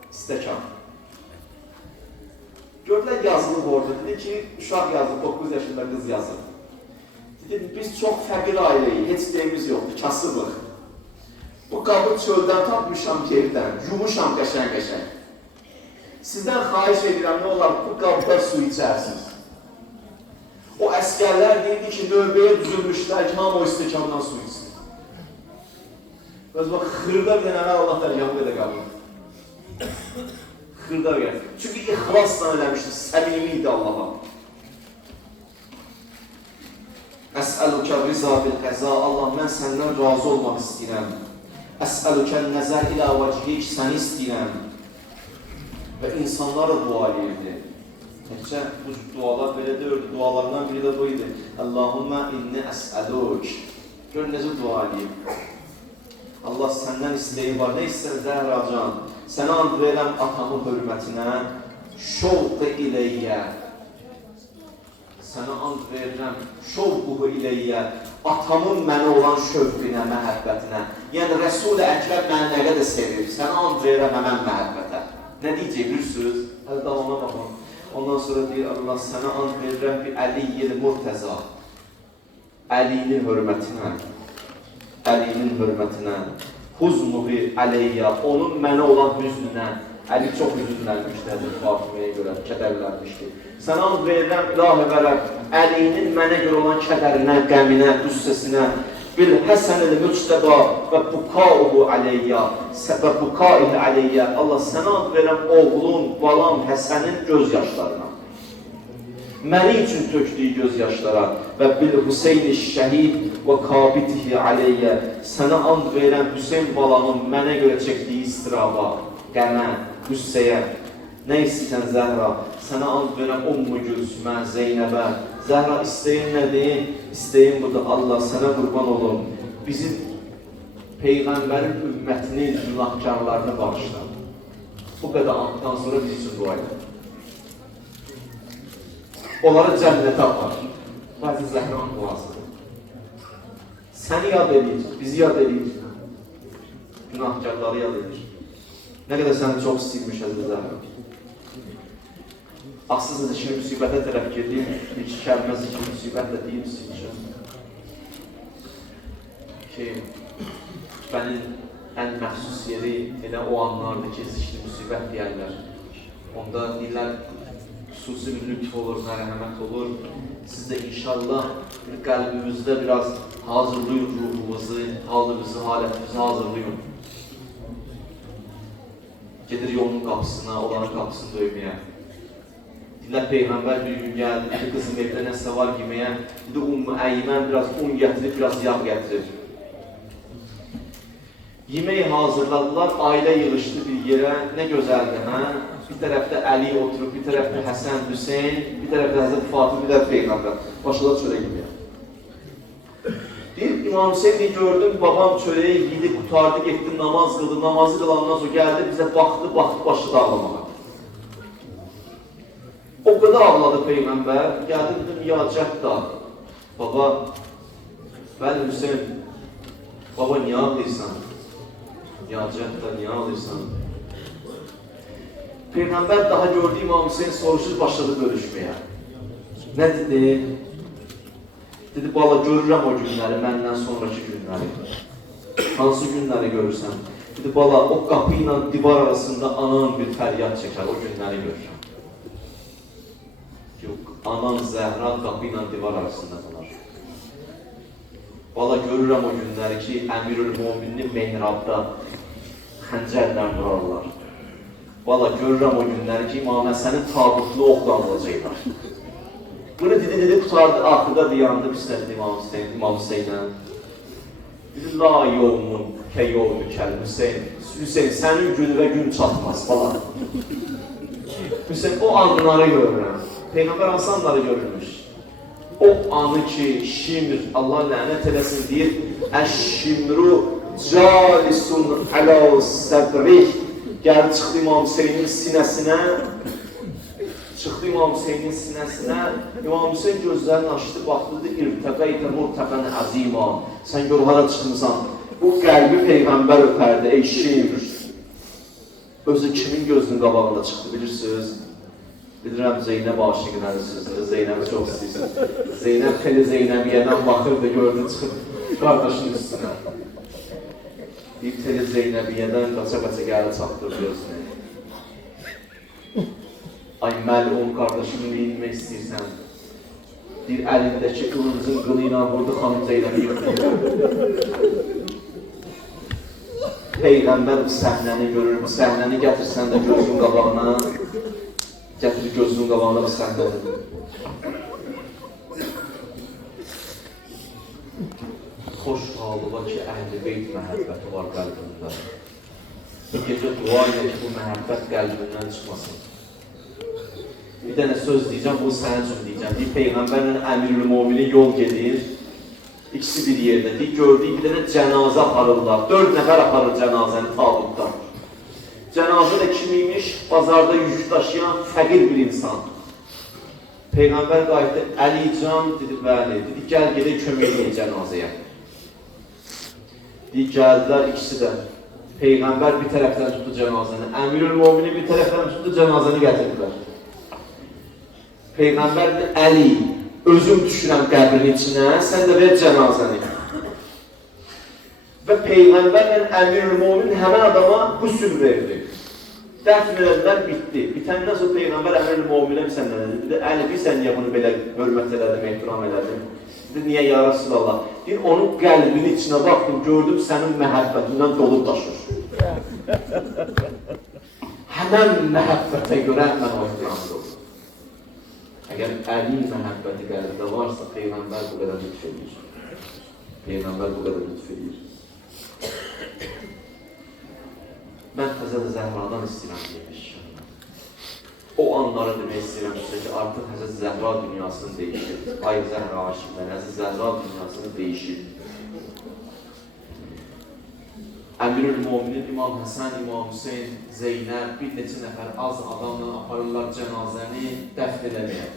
istəkan. Gördülər yazılıb orada. Dedi ki, uşaq yazıb, 9 yaşında qız yazıb. Dedi, biz çox fəqir ailəyik, heç deyimiz yoxdur, kasıbıq. Bu qabı çöldən tapmışam yerdən, yumuşam qəşəng-qəşəng. Sizdən xahiş edirəm, nə olar, bu qabda su içərsiniz. O əskərlər deyildi ki, növbəyə düzülmüşlər ki, hamı o istikamdan su içsin. Öz bax, xırda bir dənə Allah tərəqəmə qədər qalır. Xırda bir dənə. Çünki ixlasla eləmişdir, səmimi idi Allah'a. Əsəlükə riza bil qəza, Allah, mən səndən razı olmaq istəyirəm. Əsəlükə nəzər ilə vəcihik, səni istəyirəm. Və insanlara dua edirdi. Təkcə bu dualar belə deyirdi, dualarından biri də bu idi. Allahümmə inni əsəlük. Gör, necə dua edeyim. Allah səndən istəyi var, nə istəyir Zəhracan? Sənə and verəm atamın hörmətinə, şovqı iləyyə. Sənə and verirəm, şovquhu iləyyə, atamın mənə olan şövqünə, məhəbbətinə. Yəni, Rəsul-i Əkrəm məni nə qədər sevir, sənə and verirəm həmən məhəbbətə. Nə deyəcək, bilirsiniz? Hələ davamına baxın. Ondan sonra deyir, Allah, sənə and verirəm bir Əliyyil Murtəza. Əliyinin hörmətinə, Əliyinin hörmətinə, huzmuhi əleyyə, onun mənə olan hüznünə. Əli çox hüznlənmişdir, Həzrət Fatiməyə görə, kədərlənmişdir. Sənə and verirəm, ilahi vərəb, Əliyinin mənə görə olan kədərinə, qəminə, qüssəsinə, bil həsənil müctəba və bukauhu aleyyə və bukaihi aleyyə. Allah, sənə ad verəm oğlum, balam, Həsənin göz yaşlarına. Məni üçün tökdüyü göz yaşlara və bil Hüseyni şəhid və kabitihi aleyyə. Sənə and verəm Hüseyn balamın mənə görə çəkdiyi istiraba, qəmə, qüssəyə. Nə istəyirsən Zəhra? Sənə and verəm Ummu Gülsümə, Zeynəbə. Zəhra, istəyin nədir? İstəyin budur, Allah sənə qurban olun. Bizim Peyğəmbərin ümmətinin günahkarlarını bağışla. Bu qədər anddan sonra biz üçün dua edin. Onları cənnətə apar. Bəzi Zəhranın duasıdır. Səni yad edir, bizi yad edir. Günahkarları yad edir. Nə qədər səni çox istəyirmiş Həzrət Zəhra. Aksız şimdi müsibətə tərəf girdim, bir-iki kəlmə zikr müsibətlə deyim sizin üçün. Ki, xütbənin ən məxsus yeri elə o anlardır ki, zikr müsibət deyərlər. Onda deyirlər, xüsusi bir lütf olur, mərhəmət olur. Siz də inşallah qəlbimizdə biraz hazırlayın ruhumuzu, halımızı, halətimizi hazırlayın. Gedir yolun qapısına, onların qapısını döyməyə. Deyirlər, Peyğəmbər bir gün gəldi, dedi, qızım evdə nəsə var yeməyə, dedi, Ummu Əymən biraz un gətirir, biraz yağ gətirir. Yemək hazırladılar, ailə yığışdı bir yerə, nə gözəldir, hə? Bir tərəfdə Əli oturub, bir tərəfdə Həsən, Hüseyn, bir tərəfdə Həzrət Fatih, bir tərəfdə Peyğəmbər. Başladı çörək yeməyə. Deyir, İmam Hüseyin gördüm, babam çörəyi yedi, qutardı, getdi, namaz qıldı, namazı qılandan sonra gəldi, bizə baxdı, başladı ağlamağa. O qədər ağladı Peyğəmbər, gəldi dedim, ya Cədda, baba, bəli Hüseyin, baba niyə ağlayırsan? Ya Cədda, niyə ağlayırsan? Peyğəmbər daha gördü İmam Hüseyin soruşur, başladı bölüşməyə. Nə dedi? Dedi, bala, görürəm o günləri, məndən sonraki günləri. Hansı günləri görürsən? Dedi, bala, o qapı ilə divar arasında anan bir fəryad çəkər, o günləri görürəm. Yox, anan Zəhra qapı ilə divar arasında qalar. Bala, görürəm o günləri ki, Əmirül-Müminin mehrabda xəncərlə vurarlar. Bala, görürəm o günləri ki, İmam Həsənin tabutlu oxla alacaqlar. Bunu dedi, qutardı, axırda dayandı, pislədi İmam Hüseynə. Dedi, la yolmun kə yolmu kəl Hüseyin. Hüseyin, sənin gün və gün çatmaz falan. Hüseyin, o anları görürəm. Peyğəmbər hansı anları görürmüş? O anı ki, şimr, Allah lənət eləsin deyir, əş-şimru calisun əla səbrih. Gəldi, çıxdı İmam Hüseynin sinəsinə, İmam Hüseyin gözlərini açdı, baxdı, irtəqəytə murtəqən əzima. Sən gör, hara çıxmısan? Bu qəlbi Peyğəmbər öpərdi, ey şimr. Özü kimin gözünün qabağında çıxdı, bilirsiniz? Bilirəm Zeynəb aşiqlənisiniz, Zeynəbi çox istəyirsiniz. Zeynəb xeli Zeynəbiyyədən baxırdı, gördü çıxıb qardaşının üstünə. Bir teli Zeynəbiyyədən qaça-qaça gəli çatdırdı özünü. Ay məlum qardaşımı neyinmək istəyirsən? Bir əlindəki qılıncın qılı ilə vurdu xanım Zeynəbi yıxıldı. Peyğəmbər bu səhnəni görür, bu səhnəni gətirsən də gözün qabağına, gətirir gözünün qabağına bu səhnəni. Xoş halığa ki, əhl-i beyt məhəbbəti var qəlbində. Bu gecə dua ilə ki, bu məhəbbət qəlbindən çıxmasın. Bir dənə söz deyəcəm, bu sənin üçün deyəcəm. Bir Peyğəmbərlə Əmir-ül-Müminin yol gedir, ikisi bir yerdədir. Gördüyü bir dənə cənazə aparırlar. 4 nəfər aparır cənazəni tabutdan. Cənazə də kim imiş? Bazarda yük daşıyan fəqir bir insan. Peyğəmbər qayıtdı, Əlican dedi, bəli, dedi, gəl gedək kömək edin cənazəyə. Deyir, gəldilər ikisi də. Peyğəmbər bir tərəfdən tutdu cənazəni, Əmir-ül-Müminin bir tərəfdən tutdu cənazəni gətirdilər. Peyğəmbər dedi, Əli, özüm düşürəm qəbrin içinə, sən də ver cənazəni. Və Peyğəmbərlə Əmir-ül-Mümin həmən adama qüsül verdi. Dəfn edilər, bitdi. Bitəndən sonra Peyğəmbər Əmir-ül-Müminə bir sən nə dedi? Əli, bir sən niyə bunu belə hörmət elədim, ehtiram elədim? Dedi, niyə ya Rasulallah? Deyir, onun qəlbinin içinə baxdım, gördüm sənin məhəbbətindən dolub daşır. Həmən məhəbbətə görə mən o ehtiramda olur. Əgər Əlin məhəbbəti qəlbdə varsa, Peyğəmbər bu qədər lütf edir. Peyğəmbər bu qədər lütf edir. Mən Həzrət Zəhradan istəyirəm demiş. O anları demək istəyirəm ki, artıq Həzrət Zəhra dünyasını değişir. Ay Zəhra aşıqlar, Həzrət Zəhra dünyasını değişir. Əmir-ül-Müminin İmam Həsən, İmam Hüseyin, Zeynəb, bir neçə nəfər az adamla aparırlar cənazəni dəfn eləməyə.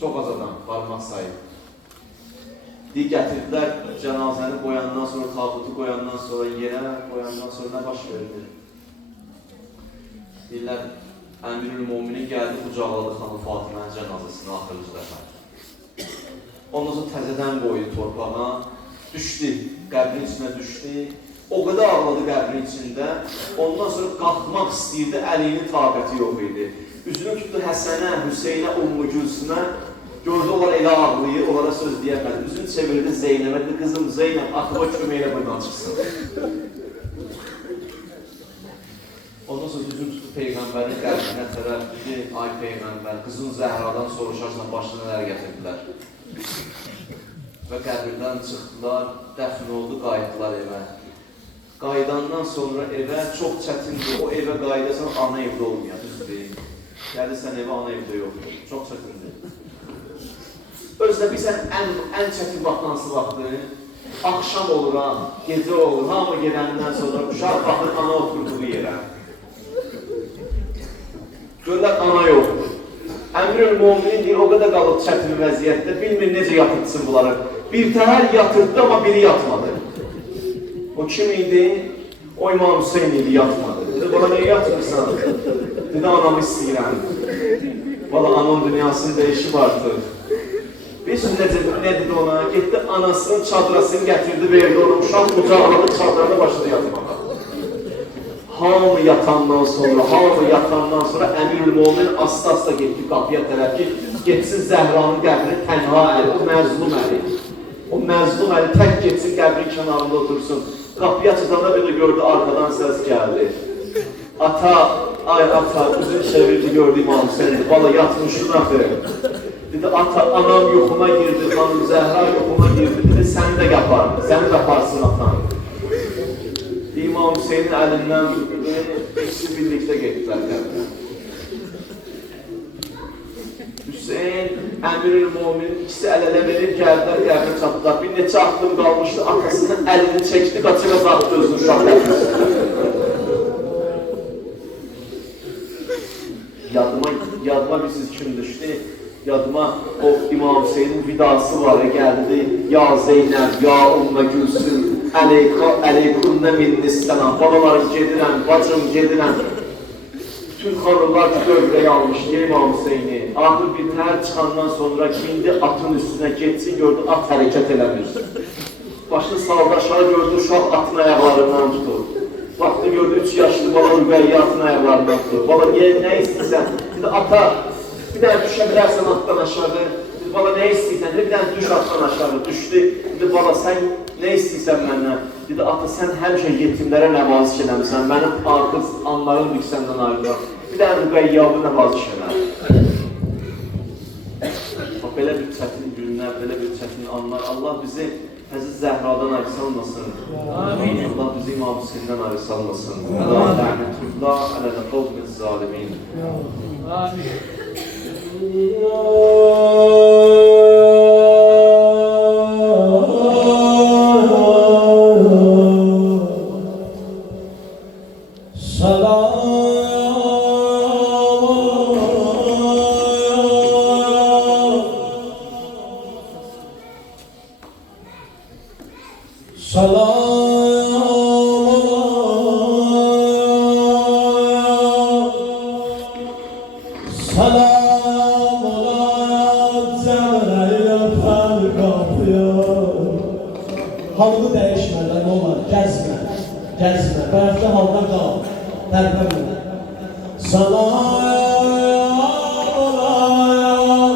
Çox az adam, parmaq sayıb. Deyir, gətirdilər cənazəni qoyandan sonra, tabutu qoyandan sonra, yerə qoyandan sonra nə baş verilir? Deyirlər, Əmir-ül-Müminin gəldi, qucaqladı xanım Fatimənin cənazəsini axırıncı dəfə. Ondan sonra təzədən qoydu torpağa, düşdü, qəbrin içinə düşdü. O qədər ağladı qəbrin içində, ondan sonra qalxmaq istəyirdi, əlinin taqəti yox idi. Üzünü tutdu Həsənə, Hüseynə, Ummu Gülsümə, gördü onlar elə ağlayır, onlara söz deyəmədi. Üzünü çevirdi Zeynəbə, dedi, qızım Zeynəb, axıba köməklə buradan çıxsın. Ondan sonra üzünü tutdu Peyğəmbərin qəlbinə tərəf, dedi, ay Peyğəmbər, qızın Zəhradan soruşarsan başına nələr gətirdilər. Və qəbirdən çıxdılar, dəfn oldu, qayıtdılar evə. Qayıdandan sonra evə çox çətindir, o evə qayıdasan ana evdə olmayan, düzdür. Gəlirsən evə ana evdə yoxdur, çox çətindir. Özdə bilsən ən çətin vaxt hansı vaxtdır? Axşam olur, gecə olur, hamı gedəndən sonra uşaq baxır ana oturduğu yerə. Görürlər ana yoxdur. Əmir-ül-Müminin deyir, o qədər qalıb çətin vəziyyətdə, bilmir necə yatırtsın bunları. Bir təhər yatırtdı, amma biri yatmadı. O kim idi? O İmam Hüseyin idi, yatmadı. Dedi, bana niyə yatmırsan? Dedi, anamı istəyirəm. Valla anam dünyasının dəyişib artıq. Bilirsiniz nə dedi ona? Getdi anasının çadırasını gətirdi, verdi ona. Uşaq qucaqladı, çadırada başladı yatmağa. Hamı yatandan sonra Əmir-ül-Mümin asta-asta getdi qapıya tərəf ki, getsin Zəhranın qəbrini tənha əli, o məzlum əli. O məzlum əli tək getsin qəbrin kənarında otursun. Qapıya çıxanda belə gördü, arxadan səs gəldi. Ata, ay ata, üzünü çevirdi, gördü İmam Hüseyin'dir. Valla yatmışsın axı. Dedi, ata, anam yoxuma girdi, xanım Zəhra yoxuma girdi. Dedi, səni də yapar, səni də yaparsın atan. İmam Hüseyin'in əlindən ikisi birlikdə getdilər qəbrinə. Hüseyin, Əmir-ül-Müminin ikisi əl-ələ verir, gəldilər, qəbrinə çatdılar. Bir neçə axdım qalmışdı, atasının əlini çəkdi, qaçıq azaltdı özünü uşaq qəbrinə. Yadıma bir siz kim düşdü? Yadıma o İmam Hüseyin'in vidası var, gəldi. Ya Zeynəb, ya Ümmə Gülsüm, əleykunnə minnisələm, balalarım gedirəm, bacım gedirəm. Bütün xanımlar dövrəyə almışdı İmam Hüseyni. Axır bir tər çıxandan sonra indi atın üstünə getsin, gördü at hərəkət eləmir. Başını saldı aşağı, gördü uşaq atın ayaqlarından tutur. Baxdı gördü 3 yaşlı bala Rübəyyə atın ayaqlarından tutur. Bala nə istəyirsən? Dedi ata, bir dənə düşə bilərsən atdan aşağı. Dedi bala nə istəyirsən? Dedi bir dənə düş atdan aşağı. Düşdü. Dedi bala sən nə istəyirsən məndən? Dedi ata sən həmişə yetimlərə nəvaziş eləmirsən. Mənim artıq anlarım yüksəndən ayrılır. Bir dənə Rübəyyəvi nəvaziş elə. Belə bir çətin günlər, belə bir çətin anlar. Allah bizi Həzrət Zəhradan ayrı salmasın. Amin. Allah bizi İmam Hüseyndən ayrı salmasın. Əla lənətullah, ələdə qovmin zalimin. Amin. Halını dəyişmədən olar, gəzmə, gəzmə, bayaqda halda qal, tərpənmə. Salam olar,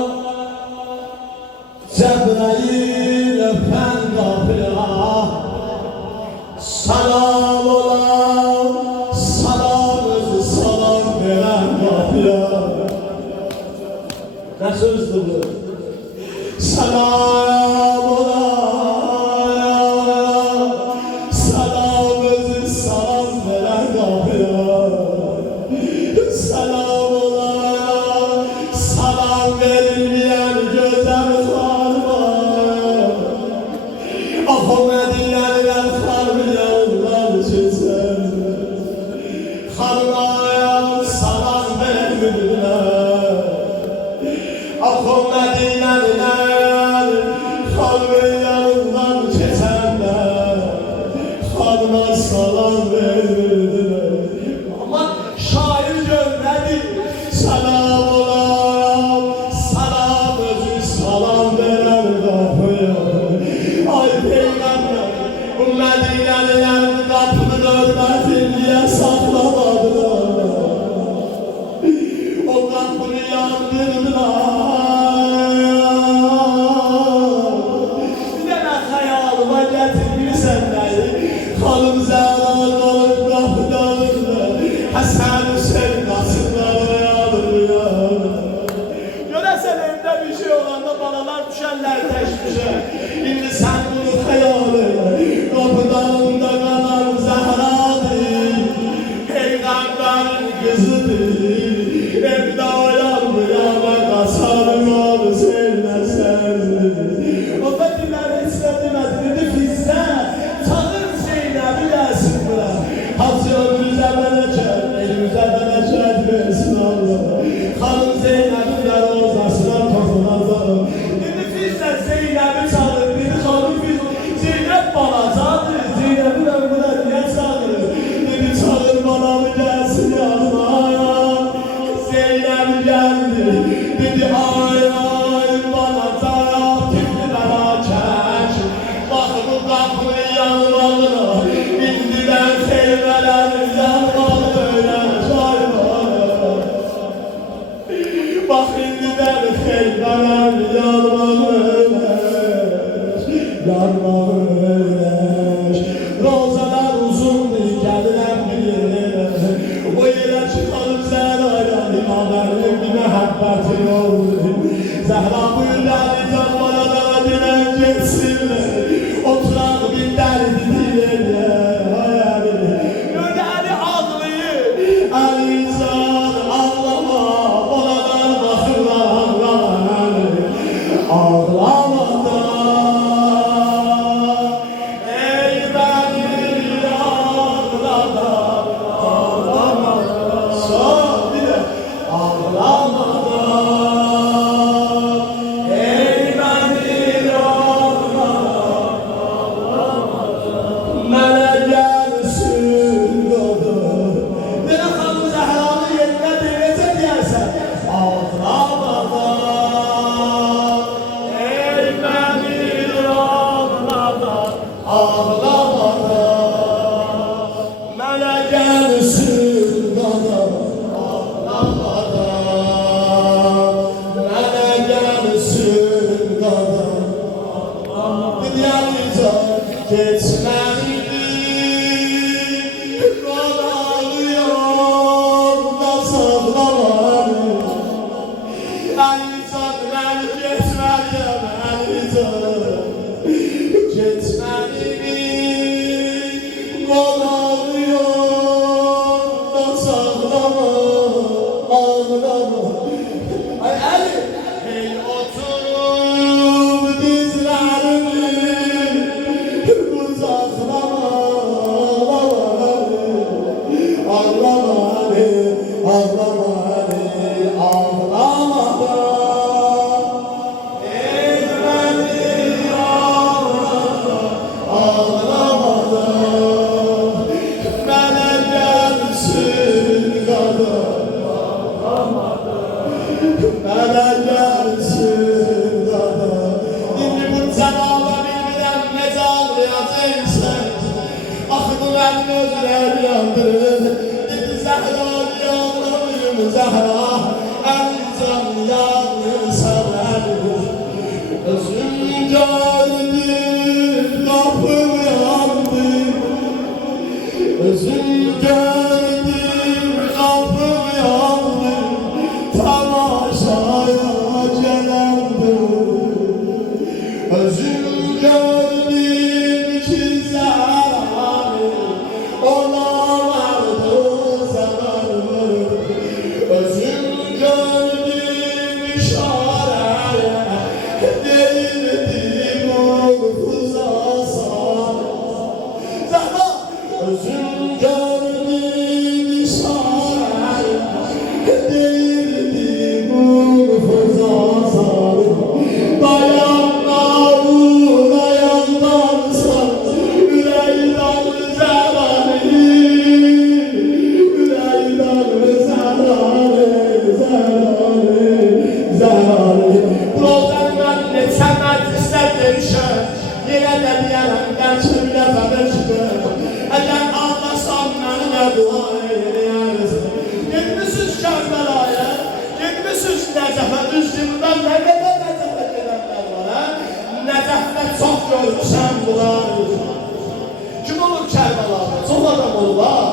Cəbrəil öpən qapıya. Salam olar, salam özü salam verən qapıya. Nə sözdür bu? Salam olar, salam özü salam verən qapıya. Salam olar, salam verilməyən gözəl xanıma. Ah o Mədinəlilər xanımı yoldan keçər. Xanımaya salam vermirlər. Ah o Mədinəlilər xanımın yanından keçərlər. Xanıma salam vermirdilər. Amma şair görmədi. Salam olar, salam özü salam verər qapıya. Ay Peyğəmbər, bu Mədinəlilər qapının hörmətinliyə saxlamadılar. O qapını yandırdılar. Bir dənə xəyalıma gətirmirsən nəyi? Xanım Zəhra qalıb qapıda alırlar. Həsən Hüseyin qasımları alırlar. Görəsən evdə bir şey olanda balalar düşərlər təşvişə. İndi sən bunu xəyal elə. Qapıdanında qalan Zəhradır. Peyğəmbərin qızıdır. Evdə oyanmıyor və qasarım abi seyləsəndir. O da dinləri istədimədi, dedi Fizzə, çağır Zeynəbi gəlsin. geçmedi Kolalıyor da saklamadı Ali can ben geçmedim Ali canım geçmedi Kolalıyor da saklama ağlama Ay Ali hey oturup dizlerimi uzaklama ağlama Ali ağlama Ali ağlama da ellerini ağlama da meleklersin kadar meleklersin kadar Şimdi bu cenabı bilmeden ne canlayacaksın Ah bu benim özler yandırır Dedi Zehra yandırır Zehra en can yanırsan Özüm gördüm kapım yandı Özüm gördüm kapım yandı Tamaşaya gelendim Özüm gördüm ki zararı Ona vardı zararı Özüm gördüm işareye Değildim o kuzasa Zahra özüm gördüm işareye Değildim o kuzasa Dayandansan Yüreğden zararı Yüreğden zararı Rozandan neçə məclislər verişəm Yenə də deyərəmdən çürlə danışdım Əgər ağlasam mənimlə dua eləyərsin Getmişsiniz Kərbəlaya Getmişsiniz Nəcəfə Düzdümdən nə qədər Nəcəfə gedənlər var Nəcəfdə çox görmüşəm bunlar Kim olur Kərbəlada? Çox adam olurlar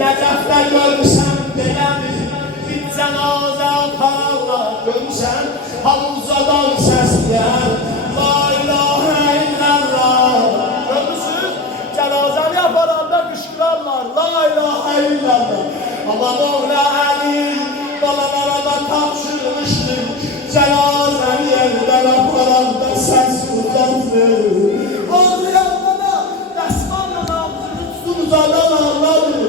Nəcəfdə görmüşəm belədir Bir cənazə apararlar Görmüşəm Havuzzadan səsləyər La ilahə illallah Görmüşsünüz? Cənazəni aparanda qışqırarlar La ilahə illallah Amma Mevla Əli Balalara da tapşırmışdı Cənazəni yerdən aparanda səs uzatır Ağlayanda da dəsmanla ağzını tutsun uzadan ağladı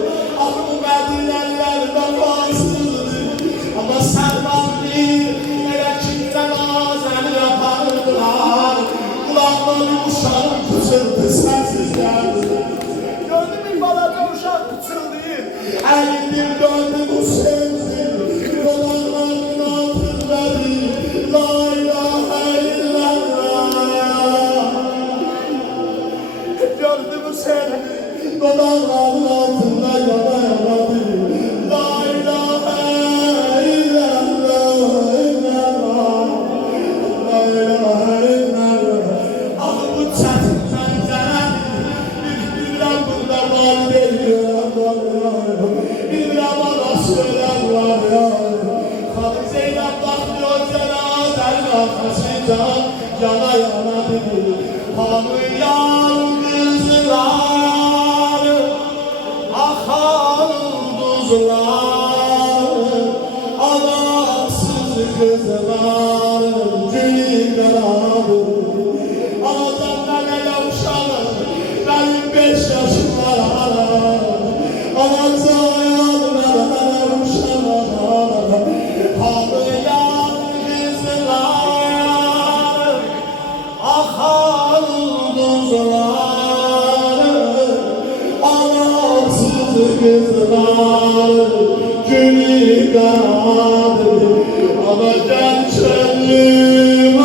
Axı bu Mədinəlilərdən vasıdır Amma sərvanlı elə ki cənazəni aparırdılar Qulaqları uşağın pıçıldı səsiz gəldi Gördüm bir balaca uşaq pıçıldayır Əlindim döndüm o sevdi Qulaqlarının altındadır La ilahə illallah Gördüm o sevdi Qulaqlarının altında yana yanadır La ilahə illallah La ilahə illallah Ah bu çətin mənzərədir Bilmirəm bunda var deyirəm Bilmirəm arası ölən var ya Xanım Zeynəb baxmıyor cənazənin arxasından Yana yana dedi Hamıyan qızları Axan duzları Anasız kızlar Gülü qaradır Anadan mən elə uşağım Mənim 5 yaşım var Anacağım mən elə uşağım Hamıyan qızlar Axan duzlar Anasız kızlar Gülü qaradır Ana gəl çölüm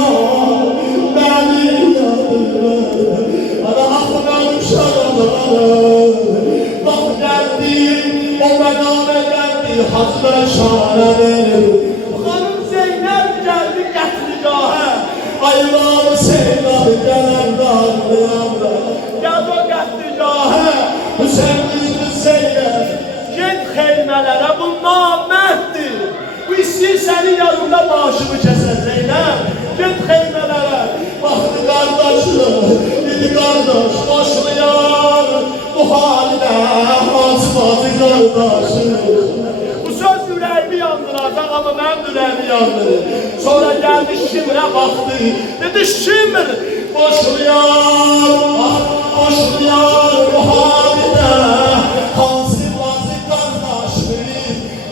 Bəni yadır Ana axıdan uşağım Bax gəldim O məqamə gəldi Hacılar şahə verir Xanım Zeynəb gəldi qətligahə Ayılar Seynab gələn dağlayanda Gəl İlahi Hüseyin kızı Zeynep. Get xeymələrə bu namətdir. Bu istəyir sənin yanında başımı kəsən Zeynep. Get xeymələrə. Baxdı qardaşım, dedi qardaş başlayar bu haline Hacı qardaşım. Bu söz ürəyimi yandıracaq ama mən ürəyimi yandırır. Sonra geldi Şimrə baxdı. Dedi Şimr başlayar bu haline Hacı qardaşım.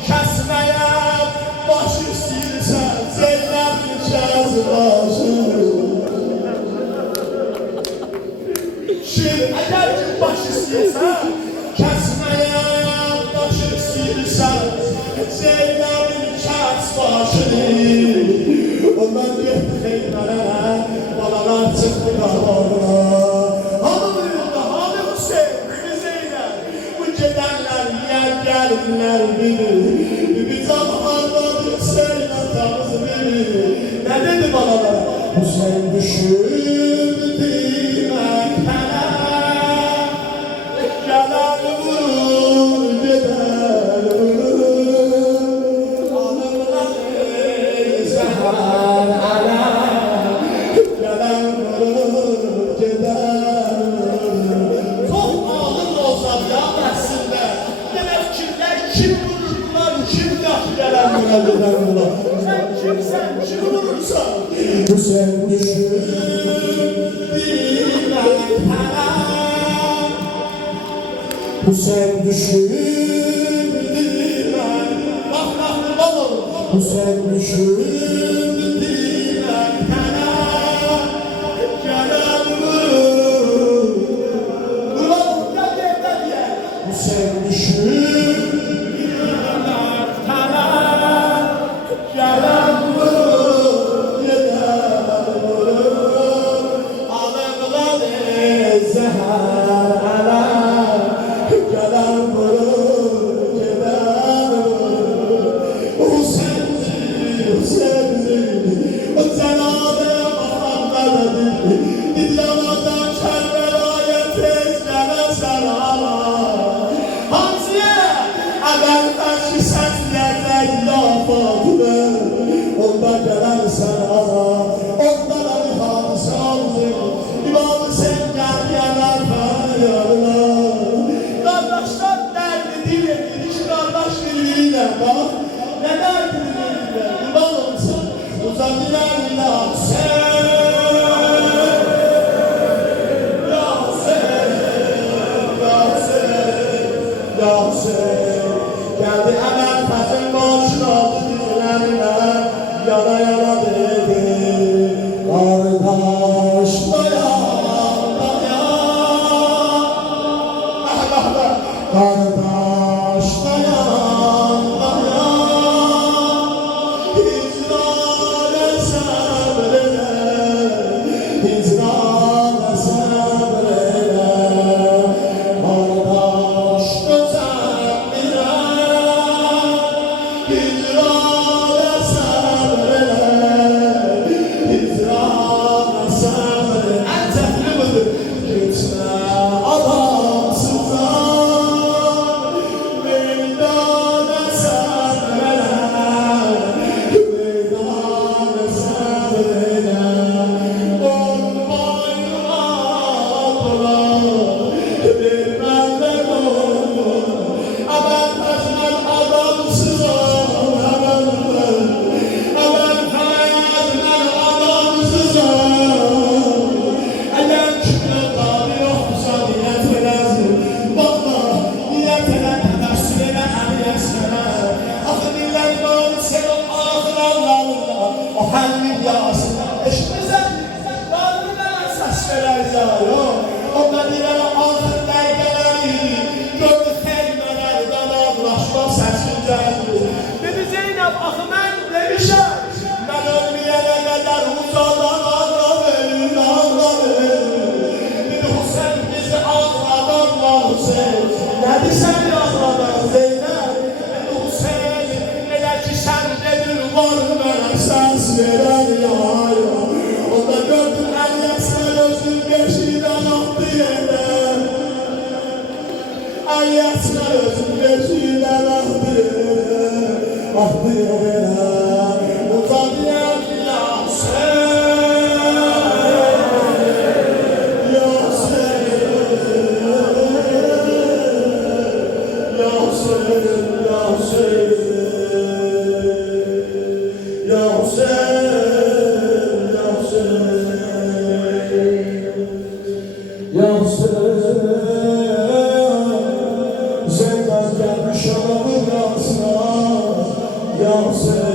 Kəsməyə baş istəyirsən Zeynəbin kəsbaşım. Şimdi eğer ki baş istəyirsən, kəsməyə baş istəyirsən, Zeynəbin kəs başını. Ondan getdi xeynərə, balalar çıxdı qalarına. Hanı buyurdu, hanı Hüseyin, bibi Zeynəb, bu gedənlər yer gəlirlər bilir. Bibi zamandadır Zeynəb tamızı bilir. Ne dedi balalar? Hüseyin düşürdü. Sen kimsen, kim vurursan Hüseyin Hüseyin düşürdü bak baba Hüseyin düşürdü gelen vurur Hüseyin düşürdü Geldi hemen taşın başına aldı dizilerine yana yana dedi kardeş dayan kardeş dayan hicrane sabrede hicrane sabrede kardeş Dedi Zeynep, axı mən demişəm, mən ölməyənə qədər uzadan ağlamayın, ağlamayın. Dedi Hüseyin bizi ağladan var Hüseyin, nədir sən ağladan Zeynep? Dedi Hüseyin, elə ki sən dedin var mənə səs verən yay. Onda gördüm əl yəsən özün beşidən atdı yerə. Ayyatlar özüm gözüyle baktı. Baktı bana. Utanıyan ya sen. Ya sen. Ya sen. Ya sen. Ya sen.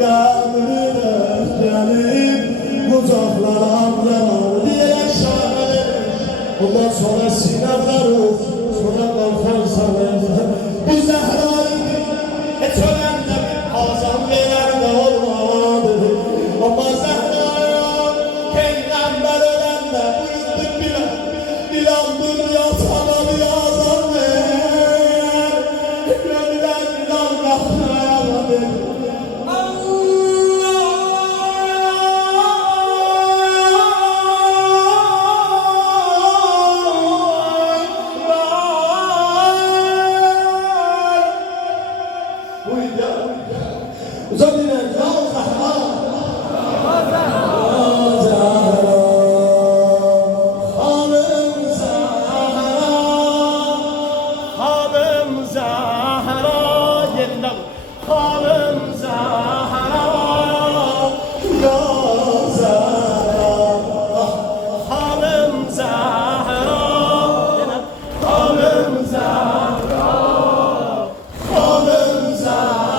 qəbrinə gəlib qucaqlaram yanar deyən şair. Ondan sonra sinə qarıb, sonra qalxarsan bu Zəhrayı heç öləndə azam verən də olmadı. Amma Zəhraya Peyğəmbər öləndə buyurdu Bilal dünya sana bir azam ver. Gönülen Bilal qalxmayalı dedi. Uzak dinen ya Zahra. Hanım Zahra, Hanım Zahra, yerinde Hanım Zahra, ya Zahra, Hanım Zahra, Hanım Zahra, Hanım Zahra.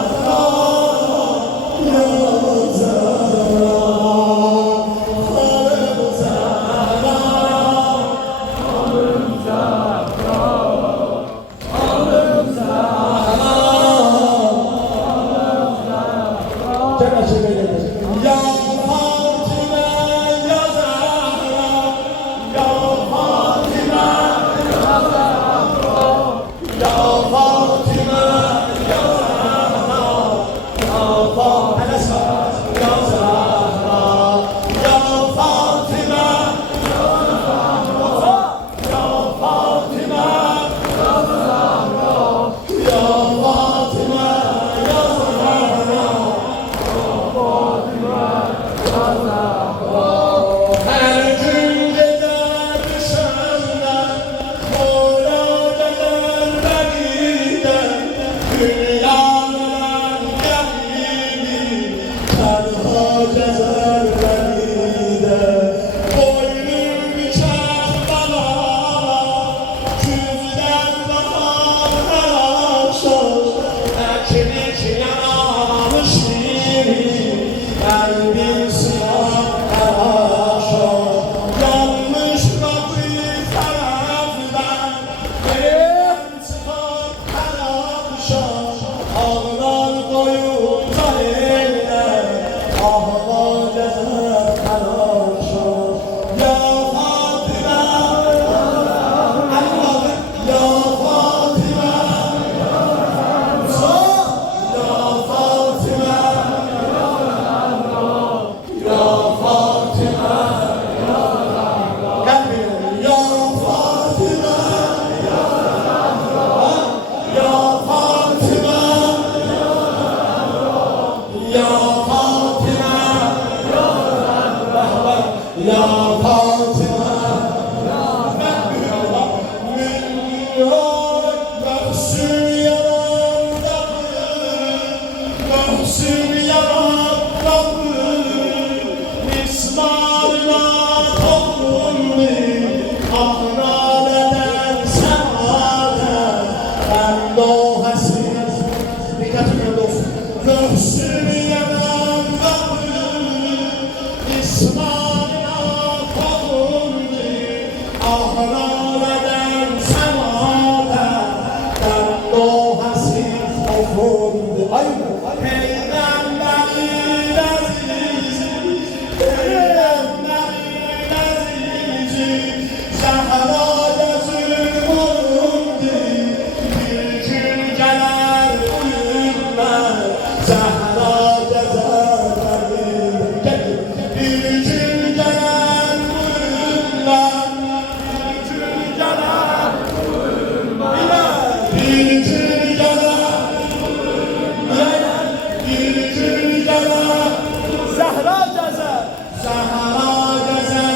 Zahra gezer,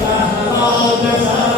Zahra gezer.